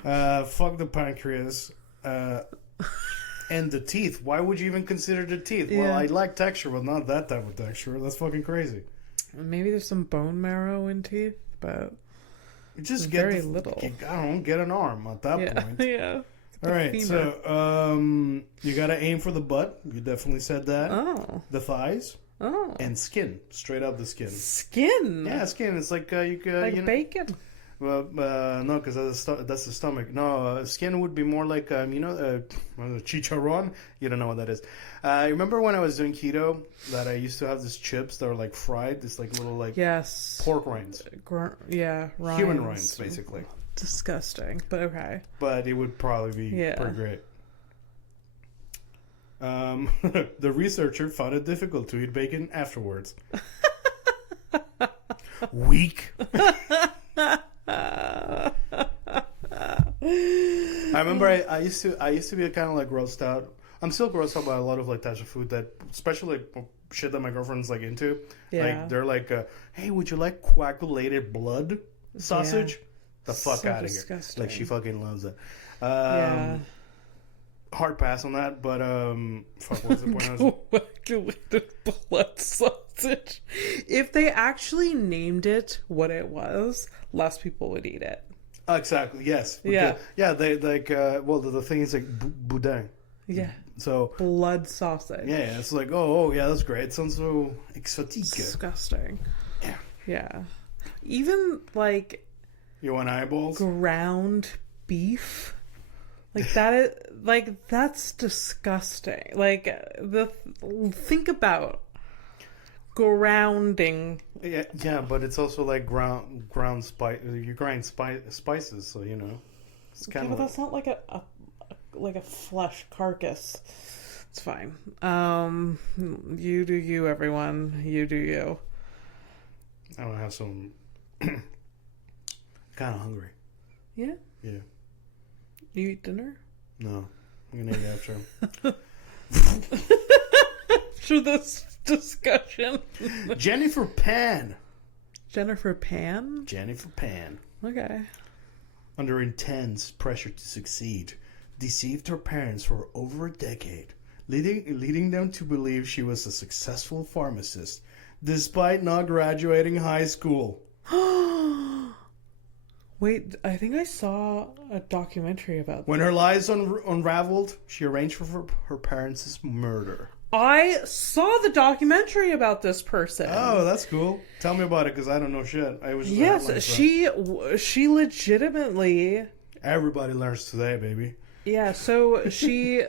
Fuck the pancreas. And the teeth. Why would you even consider the teeth? Yeah. Well, I like texture, but not that type of texture. That's fucking crazy. Maybe there's some bone marrow in teeth, but just get very little. Get an arm at that point. Yeah. All right, so you gotta aim for the butt. You definitely said that. Oh. The thighs. Oh. And skin, straight up the skin. Skin. Yeah, skin. It's like bacon. Well, no, because that's the stomach. No, skin would be more like chicharron. You don't know what that is. Remember when I was doing keto that I used to have these chips that were like fried, this like little like pork rinds. Rinds. Human rinds, basically. Disgusting, but okay. But it would probably be pretty great. The researcher found it difficult to eat bacon afterwards. Weak. I remember I used to be kind of like grossed out. I'm still grossed out by a lot of like types of food that, especially like shit that my girlfriend's like into. Yeah. Like they're like, hey, would you like coagulated blood sausage? Yeah. The fuck so out of here! Like she fucking loves it. Hard pass on that, but fuck. What was the point? Coagulated blood sausage. If they actually named it what it was, less people would eat it. Exactly. Yes. Because, They like. The thing is like boudin. Yeah. So blood sausage. Yeah. It's like yeah, that's great. It sounds so exotique. Disgusting. Yeah. Yeah. Even like. You want eyeballs? Ground beef. Like that is that's disgusting. Like think about grounding. Yeah, but it's also like ground spice. You grind spices, so you know. It's kind of. But that's not like a flesh carcass. It's fine. You do you, everyone. You do you. I want to have some. Kind of hungry. Yeah. Yeah. You eat dinner? No, I'm gonna eat after. Through this discussion. Jennifer Pan. Jennifer Pan? Jennifer Pan. Okay. Under intense pressure to succeed, deceived her parents for over a decade, leading them to believe she was a successful pharmacist, despite not graduating high school. Wait, I think I saw a documentary about that. When her lies unraveled, she arranged for her parents' murder. I saw the documentary about this person. Oh, that's cool. Tell me about it, because I don't know shit. I was yes, she legitimately. Everybody learns today, baby. Yeah, so she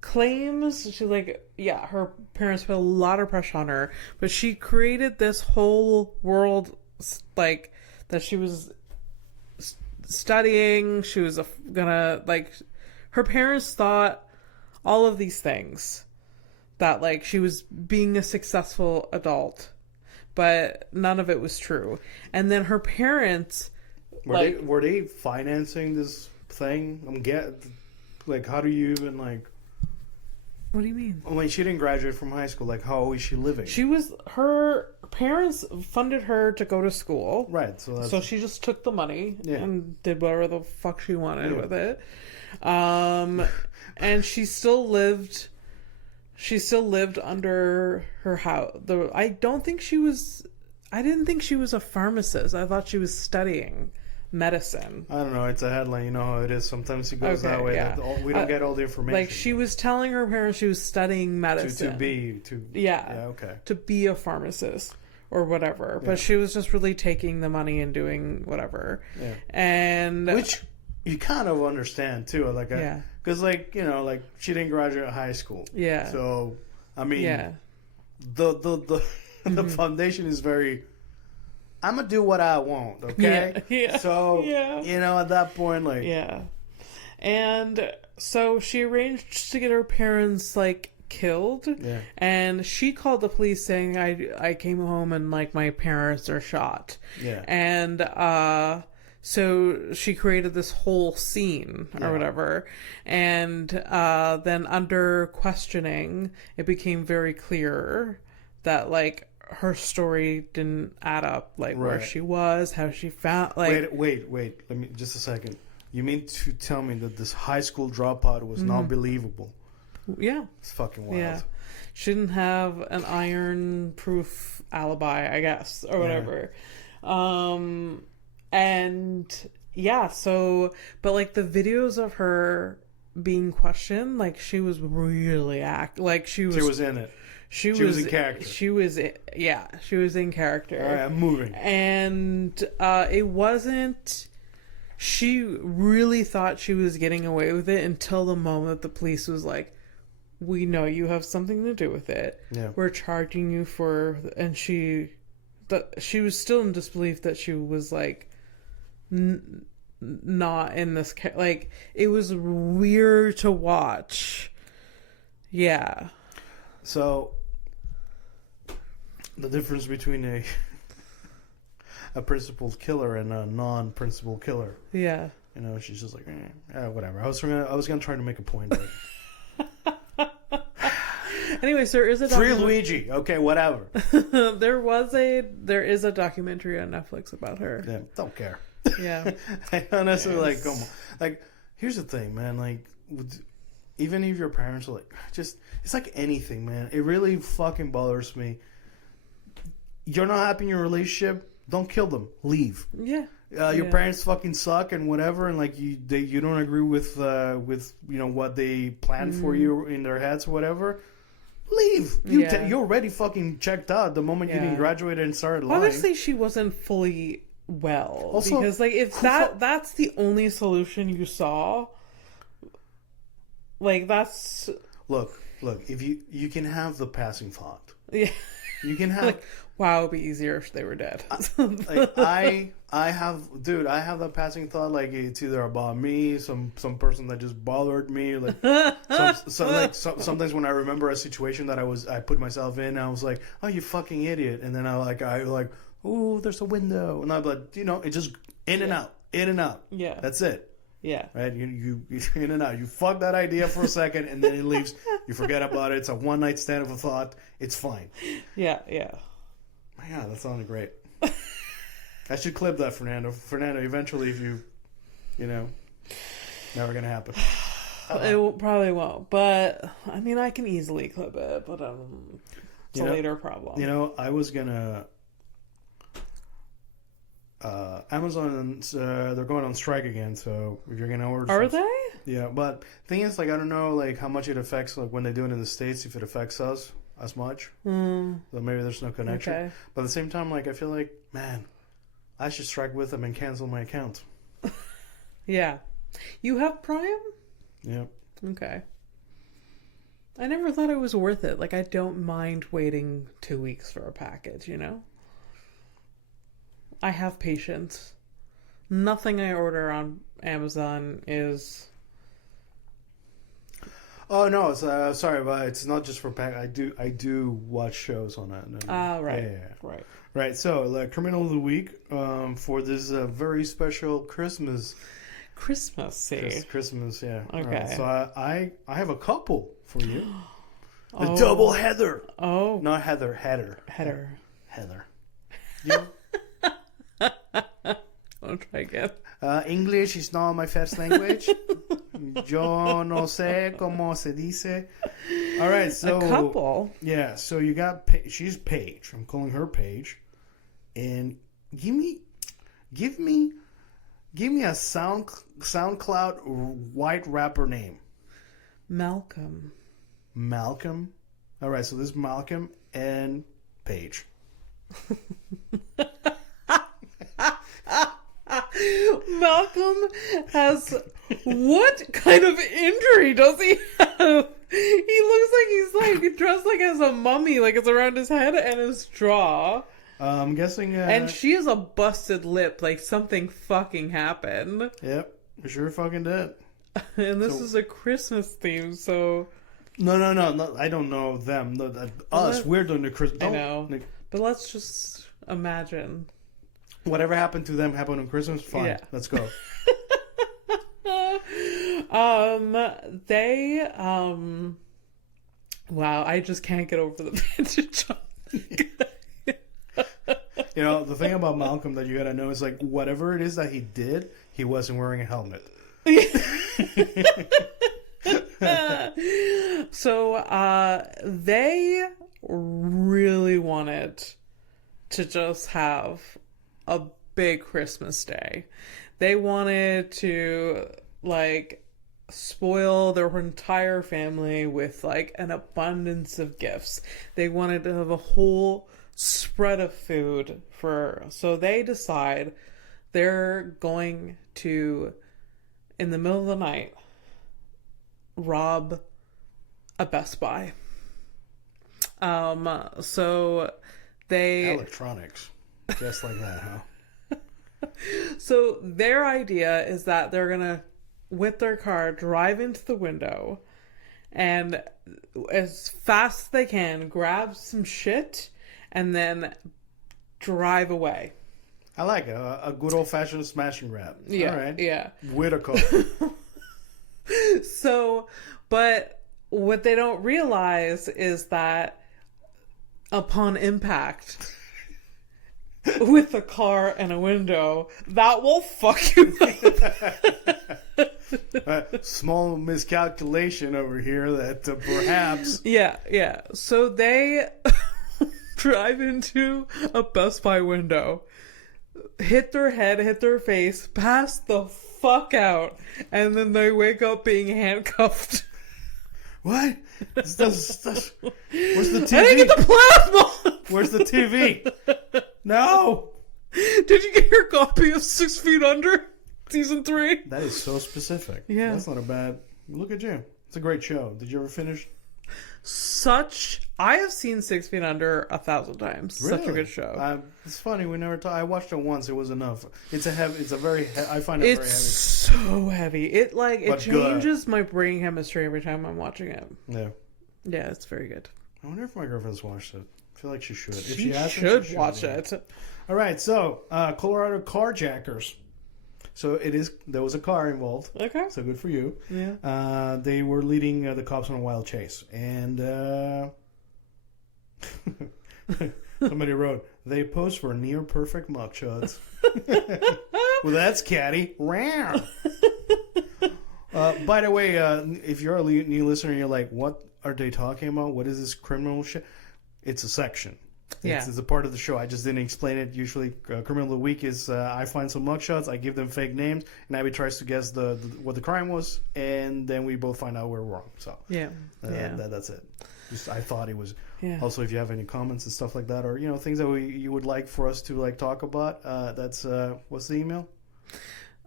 claims her parents put a lot of pressure on her, but she created this whole world like that she was studying. She was gonna her parents thought all of these things. That, she was being a successful adult. But none of it was true. And then her parents... Were they financing this thing? How do you even, What do you mean? When she didn't graduate from high school, how is she living? Her parents funded her to go to school. Right. So she just took the money and did whatever the fuck she wanted with it. And she still lived under her house. I didn't think she was a pharmacist. I thought she was studying medicine. I don't know. It's a headline. You know how it is. Sometimes it goes that way. Yeah. We don't get all the information. She was telling her parents she was studying medicine. To be a pharmacist or whatever. But she was just really taking the money and doing whatever. Yeah. And which you kind of understand too. Because, she didn't graduate high school. Yeah. So, I mean, the foundation is very, I'm going to do what I want, okay? Yeah. So, at that point, Yeah. And so she arranged to get her parents, killed. Yeah. And she called the police saying, I came home and, my parents are shot. Yeah. And, so she created this whole scene or whatever. And then under questioning, it became very clear that, her story didn't add up, where she was, how she found, Wait. Let me, just a second. You mean to tell me that this high school dropout was not believable? Yeah. It's fucking wild. Yeah. She didn't have an iron-proof alibi, I guess, or whatever. And so, but the videos of her being questioned, she was really she was in it. She was in character. She was in character. All right, I'm moving. And it wasn't. She really thought she was getting away with it until the moment the police was like, "We know you have something to do with it. Yeah. We're charging you for." And she was still in disbelief that she was not in this it was weird to watch. Yeah. So the difference between a principled killer and a non-principled killer. Yeah. She's just whatever. I was gonna try to make a point. Anyways, there is a Free Luigi. Okay, whatever. There is a documentary on Netflix about her. Yeah, don't care. Yeah. I honestly come on. Here's the thing, man. Even if your parents are it's like anything, man. It really fucking bothers me. You're not happy in your relationship, don't kill them. Leave. Yeah. Your parents fucking suck and whatever, and you don't agree with what they planned for you in their heads or whatever. Leave. You're already fucking checked out the moment you didn't graduate and started lying. Obviously, she wasn't fully well. Also, because if that's the only solution you saw, that's look. If you can have the passing thought. Yeah. You can have like, wow, it'd be easier if they were dead. I have that passing thought, like it's either about me, some person that just bothered me, like sometimes when I remember a situation that I put myself in, I was like, oh, you fucking idiot, and then I like, oh, there's a window, and I'm like, it just in and out, in and out. Yeah, that's it. Yeah. Right? You in and out. You fuck that idea for a second and then it leaves. You forget about it. It's a one night stand of a thought. It's fine. Yeah, yeah. My God, that sounded great. I should clip that, Fernando. Fernando, eventually if never gonna happen. It probably won't. But I mean I can easily clip it, but it's a later problem. I was gonna Amazon, they're going on strike again, so if you're gonna order, are they? Yeah, but thing is, like, I don't know, like, how much it affects, like, when they do it in the States, if it affects us as much. So maybe there's no connection. Okay. But at the same time, like, I feel like, man, I should strike with them and cancel my account. Yeah. You have Prime? Yeah. Okay. I never thought it was worth it. Like, I don't mind waiting 2 weeks for a package, I have patience. Nothing I order on Amazon is... Oh no, it's, sorry, but it's not just for pack. I do watch shows on that. Right. Yeah. Right. So, the criminal of the week for this very special Christmas. Christmas, Christmas, yeah. Okay. Right. So I have a couple for you. A double header. Oh. Not Heather. Header. Yeah. I'll try again. English is not my first language. Yo no sé cómo se dice. All right, so a couple. Yeah, so you got she's Paige. I'm calling her Paige, and give me a SoundCloud white rapper name. Malcolm. All right, so this is Malcolm and Paige. Malcolm has what kind of injury does he have? He looks like he's like dressed like as a mummy, like it's around his head and his jaw. I'm guessing. And she has a busted lip, like something fucking happened. Yep, sure fucking did. And this is a Christmas theme, so. No. I don't know them. Us, we're doing the Christmas. I know, but let's just imagine. Whatever happened to them happened on Christmas. Fine, yeah. Let's go. They wow, I just can't get over the vintage. The thing about Malcolm that you gotta know is, like, whatever it is that he did, he wasn't wearing a helmet. So they really wanted to just have a big Christmas day. They wanted to, like, spoil their entire family with, like, an abundance of gifts. They wanted to have a whole spread of food so they decide they're going to, in the middle of the night, rob a Best Buy. So they... Electronics. Just like that, huh? So their idea is that they're gonna, with their car, drive into the window and as fast as they can grab some shit and then drive away. I like it. A good old-fashioned smash and grab. Yeah, all right. Yeah. With a car. So, but what they don't realize is that upon impact... with a car and a window, that will fuck you up. Small miscalculation over here that perhaps... Yeah. So they drive into a Best Buy window, hit their head, hit their face, pass the fuck out, and then they wake up being handcuffed. What? Where's the TV? I didn't get the plasma! Where's the TV? No! Did you get your copy of 6 Feet Under? Season 3? That is so specific. Yeah. That's not a bad... Look at you. It's a great show. Did you ever finish I have seen 6 Feet Under 1,000 times. Really? Such a good show. It's funny, we never I watched it once, it was enough. I find it very heavy. It's so heavy. It changes good. my brain chemistry every time I'm watching it. Yeah. Yeah, it's very good. I wonder if my girlfriend's watched it. I feel like she should. If she should watch it. All right, so Colorado carjackers. So there was a car involved. Okay. So good for you. Yeah. They were leading the cops on a wild chase. And somebody wrote, they posed for near perfect mugshots. Well, that's catty. By the way, if you're a new listener and you're like, what are they talking about? What is this criminal shit? It's a section. It's a part of the show. I just didn't explain it. Usually, Criminal of the Week is I find some mugshots, I give them fake names, and Abby tries to guess what the crime was, and then we both find out we're wrong. So that's it. I thought it was. Yeah. Also, if you have any comments and stuff like that, or things that you would like for us to talk about, that's what's the email?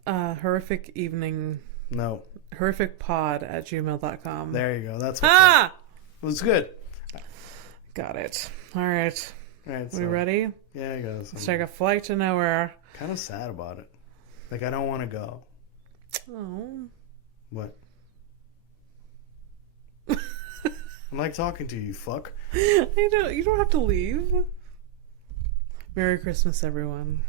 Horrific evening. No. horrificpod@gmail.com. There you go. That's it was good. Got it. All right. We ready? Yeah, I guess. Let's take a flight to nowhere. Kind of sad about it. Like, I don't want to go. Oh. What? I'm like talking to you, fuck. You don't have to leave. Merry Christmas, everyone.